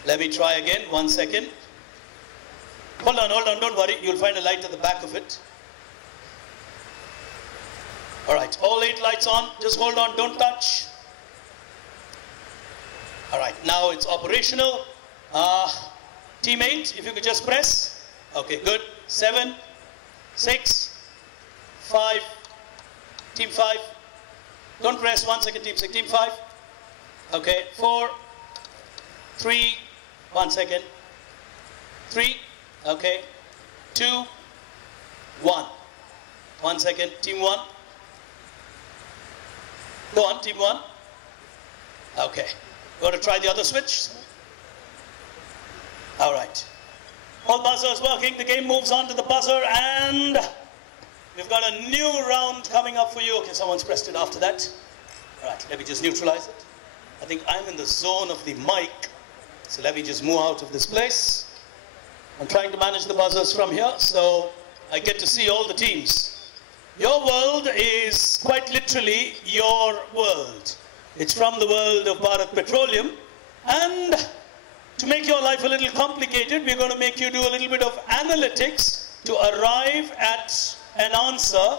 Let me try again, 1 second. Hold on, don't worry, you'll find a light at the back of it. All right, all 8 lights on, just hold on, don't touch. All right, now it's operational. Teammate, if you could just press. Okay, good. 7, 6, 5, team 5. Don't press, 1 second, team 6, team 5. Okay, 4, 3, 1 second. 3, okay. 2, 1. 1 second, team 1. Go on, team 1. Okay. Going to try the other switch. All right. All buzzers working, the game moves on to the buzzer, and we've got a new round coming up for you. Okay, someone's pressed it after that. All right, let me just neutralize it. I think I'm in the zone of the mic, so let me just move out of this place. I'm trying to manage the buzzers from here, so I get to see all the teams. Your world is quite literally your world. It's from the world of Bharat Petroleum, and to make your life a little complicated, we're going to make you do a little bit of analytics to arrive at an answer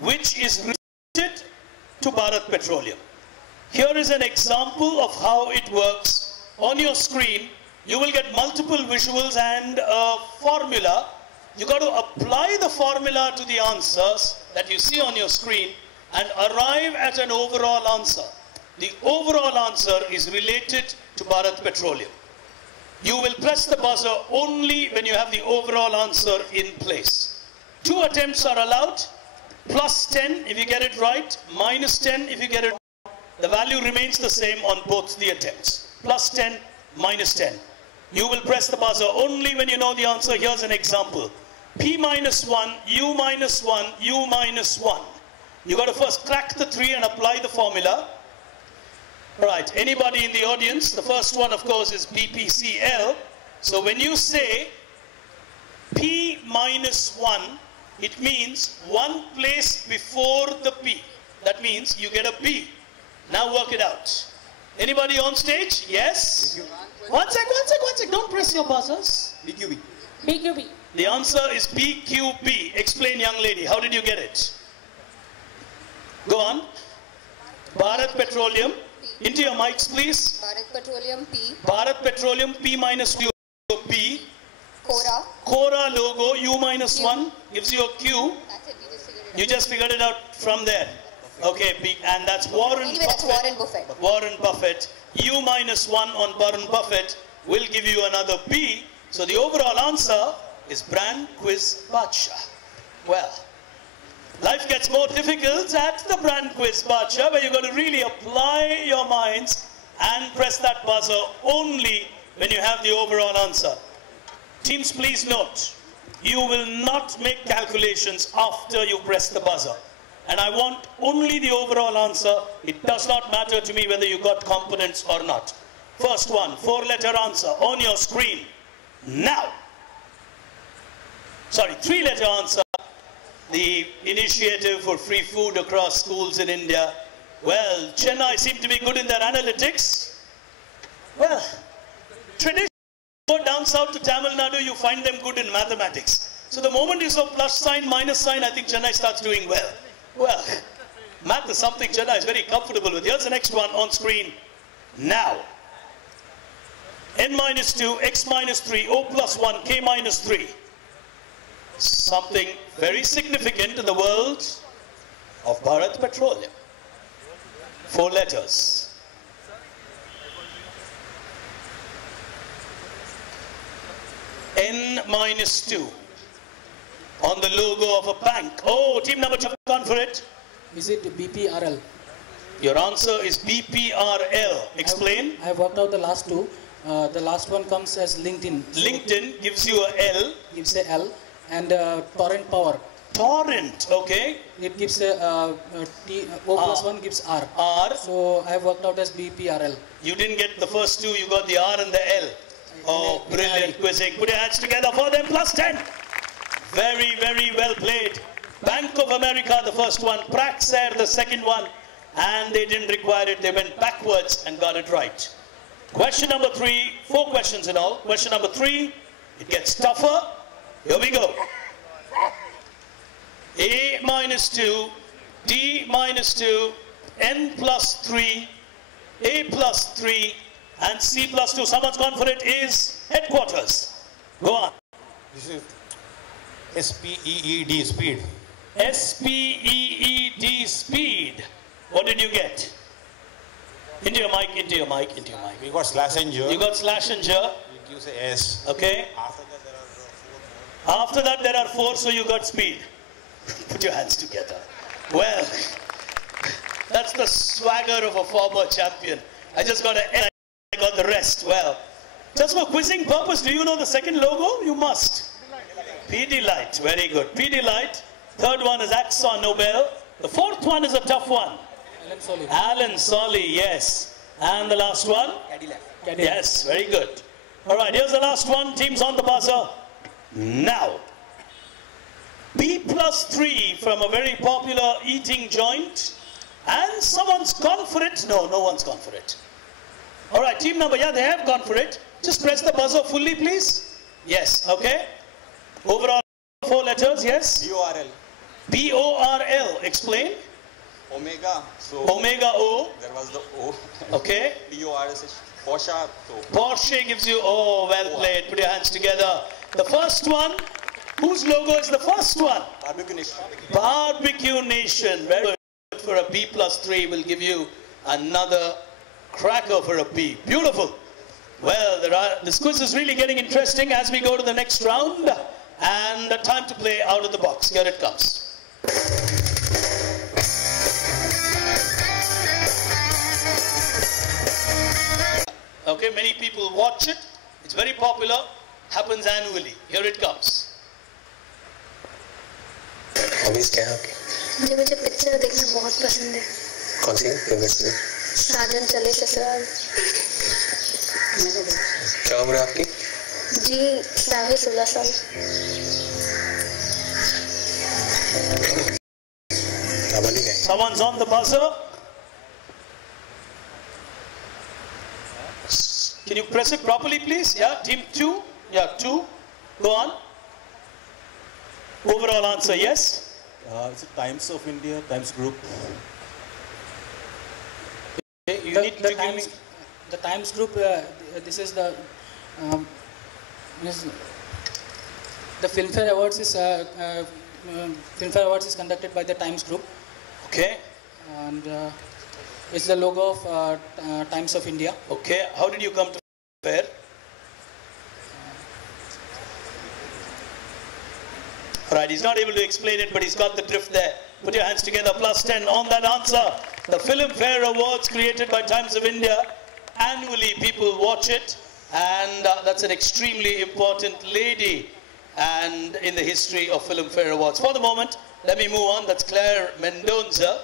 which is related to Bharat Petroleum. Here is an example of how it works. On your screen, you will get multiple visuals and a formula. You've got to apply the formula to the answers that you see on your screen and arrive at an overall answer. The overall answer is related to Bharat Petroleum. You will press the buzzer only when you have the overall answer in place. 2 attempts are allowed, plus 10 if you get it right, minus 10 if you get it wrong. the value remains the same on both the attempts. Plus 10, minus 10. You will press the buzzer only when you know the answer. Here's an example. P minus 1, U minus 1, U minus 1. You got to first crack the 3 and apply the formula. Right, anybody in the audience? The first one, of course, is BPCL. So when you say P minus 1, it means one place before the P. That means you get a B. Now work it out. Anybody on stage? Yes? One sec. Don't press your buzzers. BQB. BQB. The answer is BQB. Explain, young lady. How did you get it? Go on. Bharat Petroleum. Into your mics, please. Bharat Petroleum P. Bharat Petroleum P minus Q. P. Cora. Cora logo U minus 1 gives you a Q. That's it. We just figured it out. You just figured it out from there. Okay, and that's Warren Anyway, that's Warren Buffett. Warren Buffett. U minus 1 on Warren Buffett will give you another B. So the overall answer is Brand Quiz Baadshah. Well, life gets more difficult at the Brand Quiz Baadshah, where you're going to really apply your minds and press that buzzer only when you have the overall answer. Teams, please note, you will not make calculations after you press the buzzer. And I want only the overall answer. It does not matter to me whether you got components or not. First one, 4-letter answer on your screen. Now. Sorry, 3-letter answer. The initiative for free food across schools in India. Well, Chennai seem to be good in their analytics. Well, traditionally, go down south to Tamil Nadu, you find them good in mathematics. So the moment you saw plus sign, minus sign, I think Chennai starts doing well. Well, math is something Chennai is very comfortable with. Here's the next one on screen now. N minus 2, X minus 3, O plus 1, K minus 3. Something very significant in the world of Bharat Petroleum. 4 letters. N minus 2 on the logo of a bank. Oh, team number 2 gone for it. Is it BPRL? Your answer is BPRL. Explain. I have worked out the last two. The last one comes as LinkedIn. LinkedIn gives you a L. Gives a L. And torrent power. Torrent, okay. It gives a O plus 1 gives R. R. So I have worked out as BPRL. You didn't get the first two, you got the R and the L. Oh, brilliant quizzing. Put your hands together for them. Plus 10. Very, very well played. Bank of America, the first one. Praxair, the second one. And they didn't require it. They went backwards and got it right. Question number 3. 4 questions in all. Question number 3. It gets tougher. Here we go. A minus 2, D minus 2, N plus 3, A plus 3, and C plus 2. Someone's gone for it. Is headquarters. Go on. This is SPEED, speed. SPEED, speed. What did you get? Into your mic, into your mic, into your mic. We got slash and jar. You got slash and jar. It gives a S. Okay. After that there are 4, so you got speed. Put your hands together. Well, that's the swagger of a former champion. I just got an N, I got the rest. Well, just for quizzing purpose, do you know the second logo? You must. PD Light, very good. PD Light. Third one is Axon Nobel. The fourth one is a tough one. Alan Solly. Alan Solly, yes. And the last one? Cadillac. Yes, very good. All right, here's the last one. Teams on the buzzer. Now. B plus 3 from a very popular eating joint. And someone's gone for it. No, no one's gone for it. All right, team number, yeah, they have gone for it. Just press the buzzer fully, please. Yes, okay. Overall, 4 letters, yes? BORL. BORL, explain. Omega. So Omega O. there was the O. Okay. PORS is Porsche. So Porsche gives you, oh, well played. Put your hands together. The first one, whose logo is the first one? Barbecue Nation. Barbecue Nation. Very good. For a B plus 3 will give you another cracker for a B. Beautiful. Well, this quiz is really getting interesting as we go to the next round. And the time to play out of the box. Here it comes. Okay, many people watch it. It's very popular. Happens annually. Here it comes. Hobbies क्या है आपकी? जी मुझे picture देखना बहुत पसंद है। कौन सी favourite film? साजन चले ससुराल। क्या उम्र है आपकी? जी 16 साल। Someone's on the buzzer. Can you press it properly, please? Yeah, team 2. Yeah, 2. Go on. Overall answer, yes? It's Times of India, Times Group. Okay, you need to give me... The Times Group, this is the... the Filmfare Awards is conducted by the Times Group. Okay. And it's the logo of Times of India. Okay. How did you come to fair? Right, he's not able to explain it, but he's got the drift there. Put your hands together, plus 10 on that answer. The Filmfare Awards created by Times of India. Annually, people watch it, and that's an extremely important lady and in the history of Filmfare Awards. For the moment, let me move on. That's Claire Mendonça.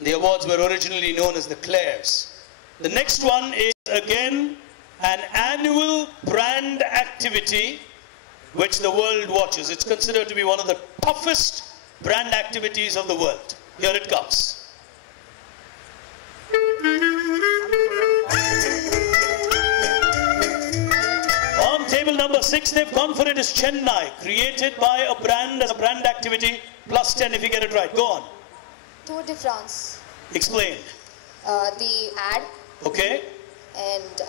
The awards were originally known as the Claires. The next one is again an annual brand activity which the world watches. It's considered to be one of the toughest brand activities of the world. Here it comes. On table number 6, they've gone for it is Chennai, created by a brand as a brand activity, plus 10 if you get it right. Go on. Tour de France. Explain. The ad. Okay. And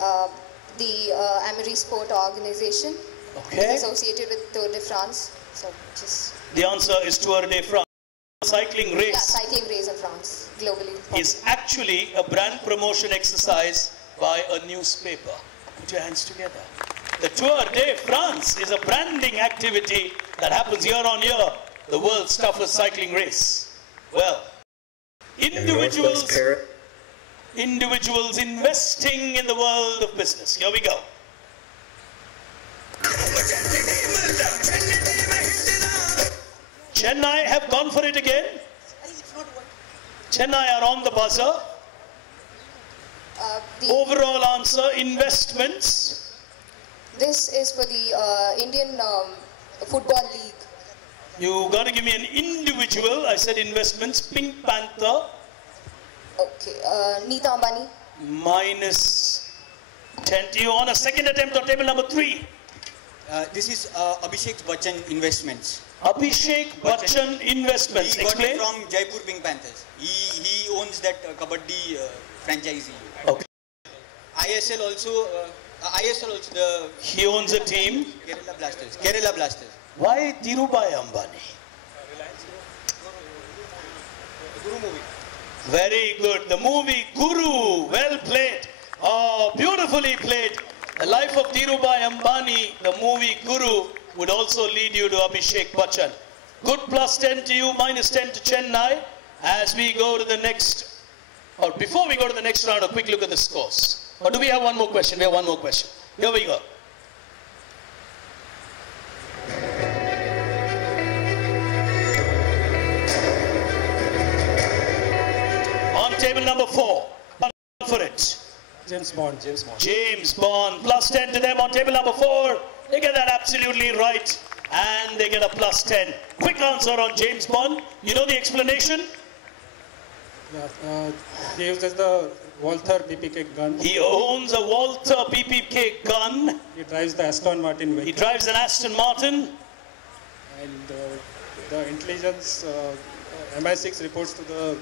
the Amaury Sport organization. Okay. Is associated with Tour de France. So just... The answer is Tour de France. Cycling race. Yeah, cycling race of France, globally. Is actually a brand promotion exercise by a newspaper. Put your hands together. The Tour de France is a branding activity that happens year on year. The world's toughest cycling race. Well, individuals investing in the world of business. Here we go. Chennai have gone for it again. Chennai are on the buzzer. Overall answer, investments. This is for the Indian Football League. You got to give me an individual. I said investments. Pink Panther. Okay. Neeta Ambani. Minus 10. You on a second attempt on table number 3. This is Abhishek Bachchan Investments. Abhishek Bachchan Investments. He got Explain. it from Jaipur Pink Panthers. He owns that Kabaddi franchisee. Okay. ISL also the... He owns a team. Kerala Blasters. Why Dhirubhai Ambani? Guru movie. Very good. The movie Guru. Well played. Oh, beautifully played. The life of Dhirubhai Ambani, the movie Guru, would also lead you to Abhishek Bachchan. Good plus 10 to you, minus 10 to Chennai. As we go to the next, or before we go to the next round, a quick look at the scores. Or do we have one more question? We have one more question. Here we go. On table number 4, for it. James Bond. James Bond, plus 10 to them on table number 4. They get that absolutely right. And they get a plus 10. Quick answer on James Bond. You know the explanation? Yeah, he uses the Walther PPK gun. He owns a Walther PPK gun. He drives the Aston Martin vehicle. He drives an Aston Martin. And the intelligence, MI6 reports to the...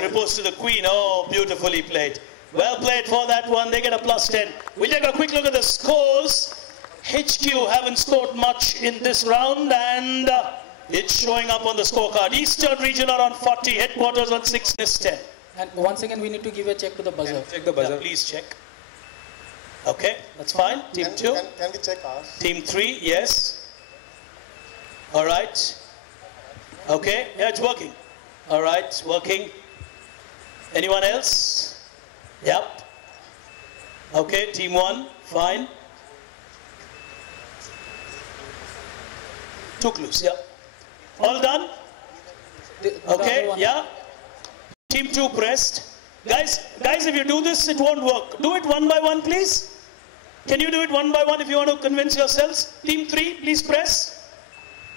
reports to the Queen. Oh, beautifully played. Well played for that one. They get a plus 10. We'll take a quick look at the scores. HQ haven't scored much in this round, and it's showing up on the scorecard. Eastern region are on 40, headquarters on 6, 10. And once again, we need to give a check to the buzzer. Check the buzzer. Yeah, please check. Okay, that's fine. Team 2. Can we check ours? Team 3, yes. All right. Okay, yeah, it's working. All right, it's working. Anyone else? Yep. Okay, team 1, fine. 2 clues, yeah. All done? Okay, yeah. Team 2 pressed. Guys, if you do this, it won't work. Do it one by one, please. Can you do it one by one if you want to convince yourselves? Team 3, please press.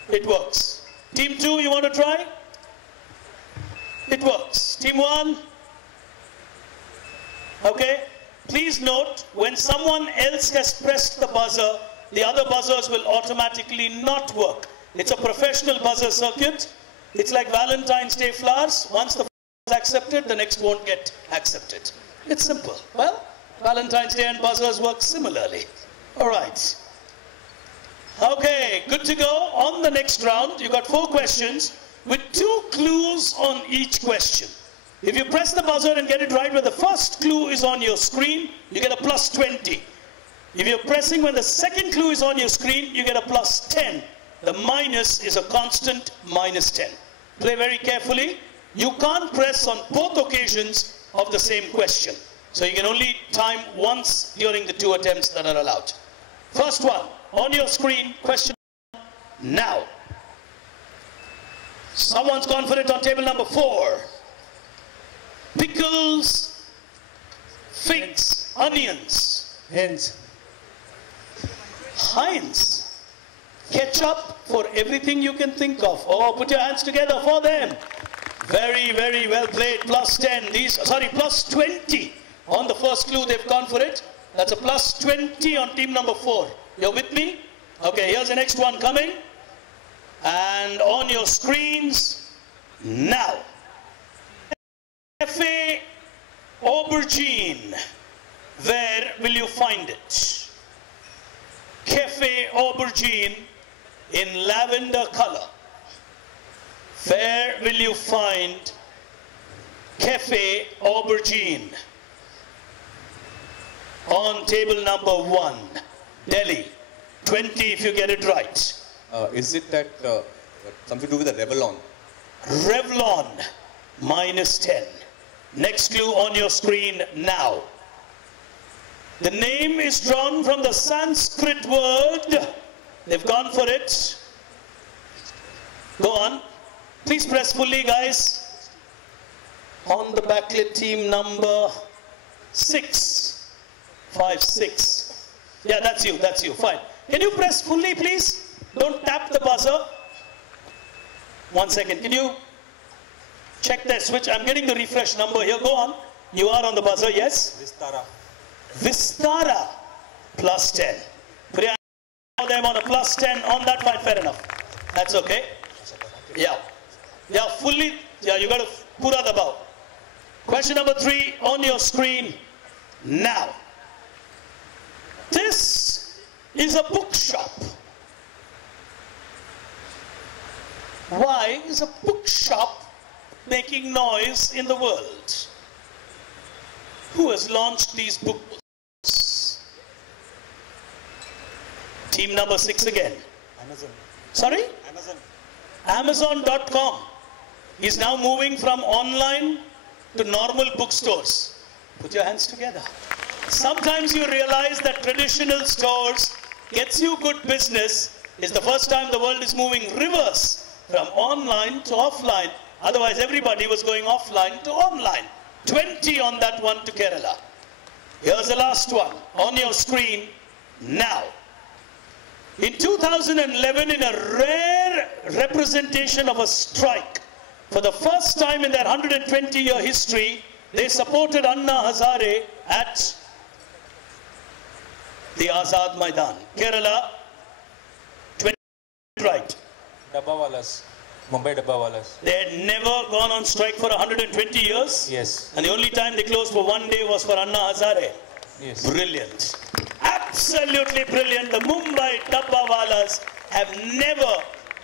It works. Team 2, you want to try? It works. Team 1. Okay. Please note, when someone else has pressed the buzzer, the other buzzers will automatically not work. It's a professional buzzer circuit. It's like Valentine's Day flowers. Once the is accepted, the next won't get accepted. It's simple. Well, Valentine's Day and buzzers work similarly. All right. Okay, good to go. On the next round, you got 4 questions with 2 clues on each question. If you press the buzzer and get it right where the first clue is on your screen, you get a plus 20. If you're pressing when the second clue is on your screen, you get a plus 10. The minus is a constant minus 10. Play very carefully. You can't press on both occasions of the same question. So you can only time once during the 2 attempts that are allowed. First one, on your screen, question now. Someone's confident on table number 4. Pickles, figs, onions. Hens. Heinz. Ketchup for everything you can think of. Oh, put your hands together for them. Very, very well played. Plus 10. Plus 20. On the first clue, they've gone for it. That's a plus 20 on team number 4. You're with me? Okay, here's the next one coming. And on your screens, now. Cafe Aubergine. Where will you find it? Cafe Aubergine in lavender color. Where will you find Cafe Aubergine? On table number 1, Delhi. 20 if you get it right. Is it that something to do with the Revlon? Revlon, minus 10. Next clue on your screen now. The name is drawn from the Sanskrit word. They've gone for it. Go on. Please press fully, guys. On the backlit, team number 6. 5, 6. Yeah, that's you, fine. Can you press fully, please? Don't tap the buzzer. 1 second, can you check that switch? I'm getting the refresh number here, go on. You are on the buzzer, yes? Vistara. Vistara, plus 10. Put your hands on them on a plus 10 on that, fine, fair enough. That's okay. Yeah, fully, you got to pura dabao. Question number 3 on your screen now. This is a bookshop. Why is a bookshop making noise in the world? Who has launched these books? Team number 6 again. Amazon. Sorry? Amazon. Amazon.com is now moving from online to normal bookstores. Put your hands together. Sometimes you realize that traditional stores gets you good business. It's the first time the world is moving reverse from online to offline. Otherwise everybody was going offline to online. 20 on that one to Kerala. Here's the last one on your screen now. In 2011, in a rare representation of a strike, for the first time in their 120-year history, they supported Anna Hazare at the Azad Maidan. Kerala, 20 right. Dabbawalas. Mumbai Dabbawalas. They had never gone on strike for 120 years. Yes. And the only time they closed for 1 day was for Anna Hazare. Yes. Brilliant. Absolutely brilliant. The Mumbai Dabbawalas have never,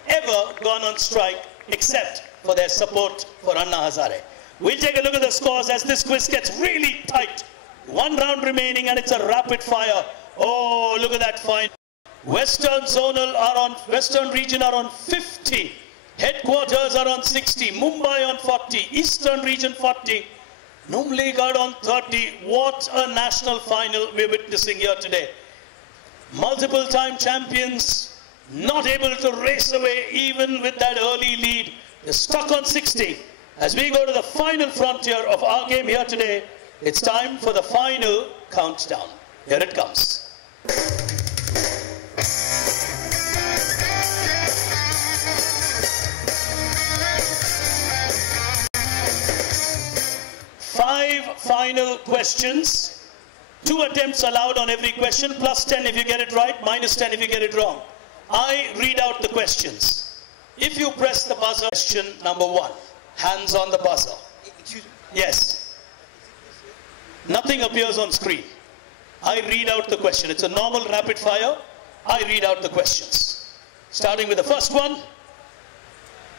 ever gone on strike except for their support for Anna Hazare. We'll take a look at the scores as this quiz gets really tight. 1 round remaining and it's a rapid fire. Oh, look at that fine. Western region are on 50. Headquarters are on 60. Mumbai on 40. Eastern region 40. Numli got on 30. What a national final we're witnessing here today. Multiple time champions, not able to race away even with that early lead. They're stuck on 60. As we go to the final frontier of our game here today, it's time for the final countdown. Here it comes. Five final questions. 2 attempts allowed on every question, plus 10 if you get it right, minus 10 if you get it wrong. I read out the questions. If you press the buzzer, question number 1, hands on the buzzer. Excuse me? Yes. Nothing appears on screen. I read out the question. It's a normal rapid fire. I read out the questions. Starting with the first one.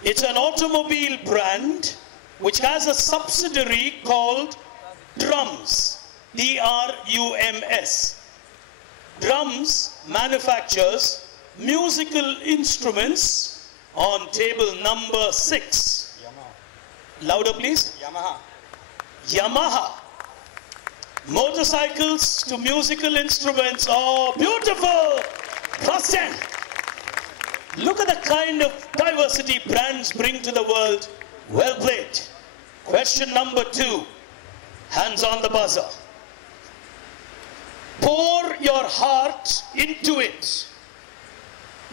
It's an automobile brand which has a subsidiary called Drums. D-R-U-M-S. Drums manufactures musical instruments on table number 6. Yamaha. Louder please. Yamaha. Yamaha. Motorcycles to musical instruments. Oh, beautiful. Plus 10. Look at the kind of diversity brands bring to the world. Well played. Question number 2. Hands on the buzzer. Pour Your Heart Into It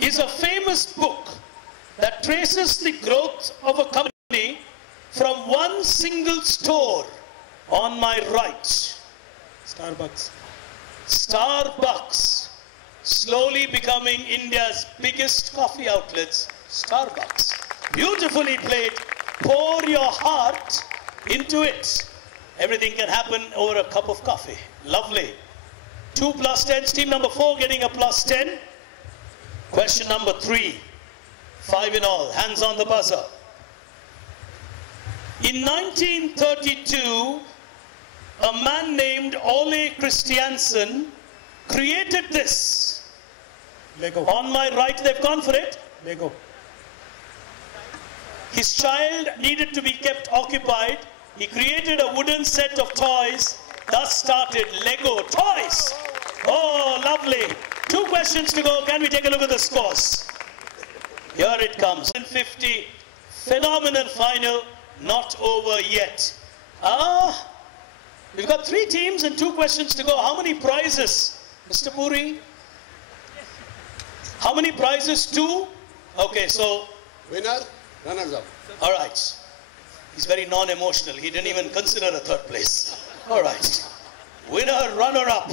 is a famous book that traces the growth of a company from one single store on my right. Starbucks. Starbucks. Slowly becoming India's biggest coffee outlets. Starbucks. Beautifully played. Pour your heart into it. Everything can happen over a cup of coffee. Lovely. 2 plus 10. Team number 4 getting a plus 10. Question number 3. 5 in all. Hands on the buzzer. In 1932, a man named Ole Christiansen created this. Lego. On my right, they've gone for it. Lego. His child needed to be kept occupied. He created a wooden set of toys. Thus started Lego toys. Oh, lovely. 2 questions to go. Can we take a look at the scores? Here it comes. 50. Phenomenal final. Not over yet. We've got 3 teams and 2 questions to go. How many prizes? Mr. Puri? How many prizes? 2? Okay, so... Winner, runners up. All right. He's very non-emotional. He didn't even consider a 3rd place. All right. Winner, runner-up.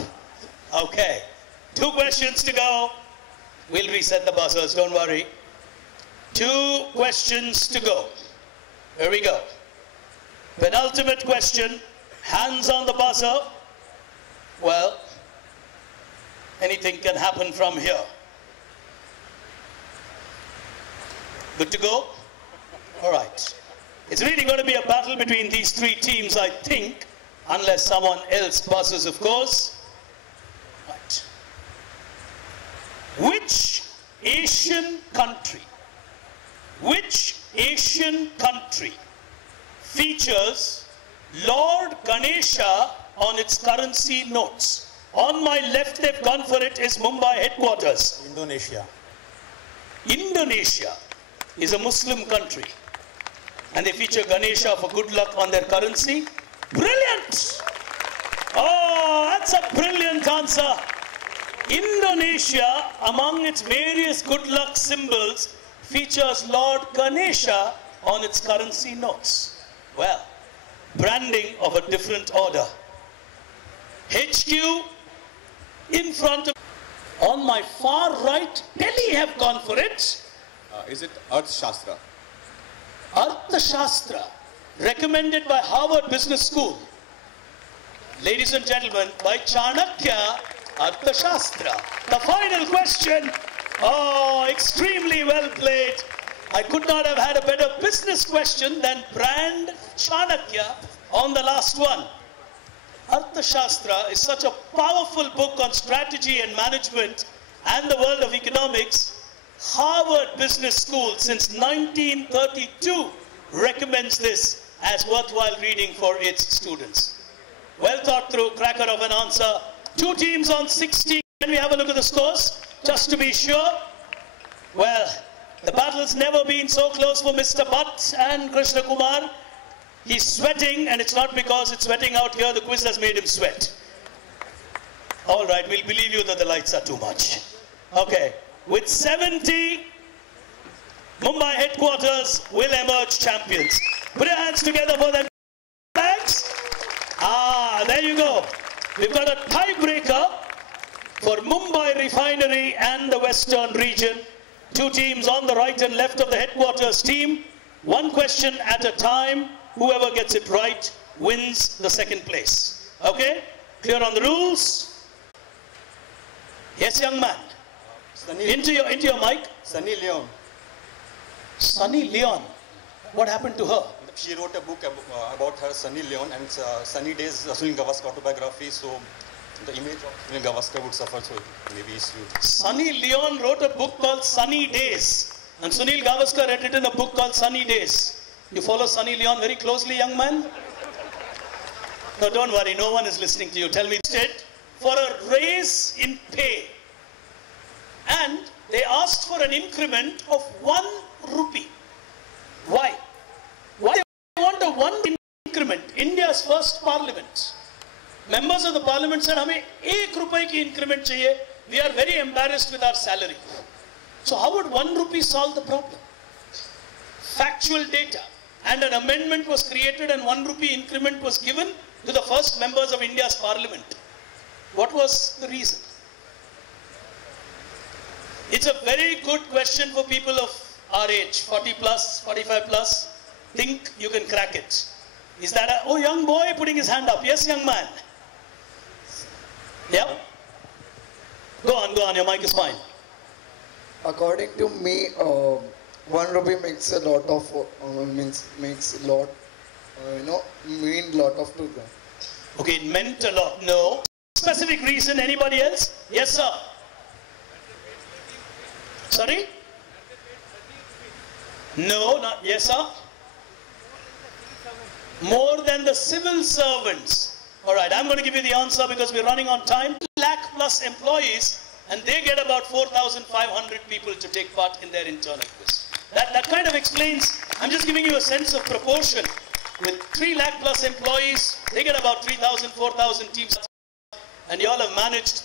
Okay. 2 questions to go. We'll reset the buzzers, don't worry. 2 questions to go. Here we go. Penultimate question. Hands on the buzzer. Well, anything can happen from here. Good to go? All right. It's really going to be a battle between these 3 teams, I think, unless someone else buzzes, of course. Right. Which Asian country features Lord Ganesha on its currency notes? On my left, they've gone for it, is Mumbai headquarters. Indonesia. Indonesia is a Muslim country. And they feature Ganesha for good luck on their currency. Brilliant! Oh, that's a brilliant answer. Indonesia, among its various good luck symbols, features Lord Ganesha on its currency notes. Well, branding of a different order. HQ in front of... On my far right, Delhi have gone for it. Is it Arthashastra? Arthashastra, recommended by Harvard Business School. Ladies and gentlemen, by Chanakya, Arthashastra. The final question. Oh, extremely well played. I could not have had a better business question than brand Chanakya on the last one. Arthashastra is such a powerful book on strategy and management and the world of economics. Harvard Business School since 1932 recommends this as worthwhile reading for its students. Well thought through cracker of an answer. 2 teams on 16. Can we have a look at the scores just to be sure? Well, the battle's never been so close for Mr. Bhatt and Krishna Kumar. He's sweating, and it's not because it's sweating out here. The quiz has made him sweat. All right, we'll believe you that the lights are too much. Okay, with 70, Mumbai headquarters will emerge champions. Put your hands together for them. Thanks. There you go. We've got a tiebreaker for Mumbai Refinery and the Western region. 2 teams on the right and left of the headquarters team. 1 question at a time. Whoever gets it right wins the second place. Okay? Clear on the rules? Yes, young man. Into your mic. Sunny Leon. Sunny Leon. What happened to her? She wrote a book about her, Sunny Leon, and Sunny Days, Sunil Gavaskar autobiography. So the image of Sunil Gavaskar would suffer. So maybe it's you. Sunny Leon wrote a book called Sunny Days, and Sunil Gavaskar had written a book called Sunny Days. You follow Sunny Leon very closely, young man? No, don't worry. No one is listening to you. Tell me instead. For a raise in pay, and they asked for an increment of 1 rupee. Why? Why do they want a 1 increment? India's first parliament. Members of the parliament said, "Hame 1 rupee ki increment chahiye. We are very embarrassed with our salary." So how would 1 rupee solve the problem? Factual data. And an amendment was created, and 1 rupee increment was given to the first members of India's parliament. What was the reason? It's a very good question for people of our age, 40 plus, 45 plus. Think you can crack it. Is that a, oh, young boy putting his hand up. Yes, young man. Yeah. Go on, your mic is fine. According to me, 1 rupee makes a lot of, makes a lot, mean lot of to them. Okay, it meant a lot. No. Specific reason, anybody else? Yes, sir. Sorry? No, not, yes, sir. More than the civil servants. All right, I'm going to give you the answer because we're running on time. 2 lakh plus employees, and they get about 4,500 people to take part in their internal quiz. That kind of explains, I'm just giving you a sense of proportion. With 3 lakh plus employees, they get about 3,000, 4,000 teams. And you all have managed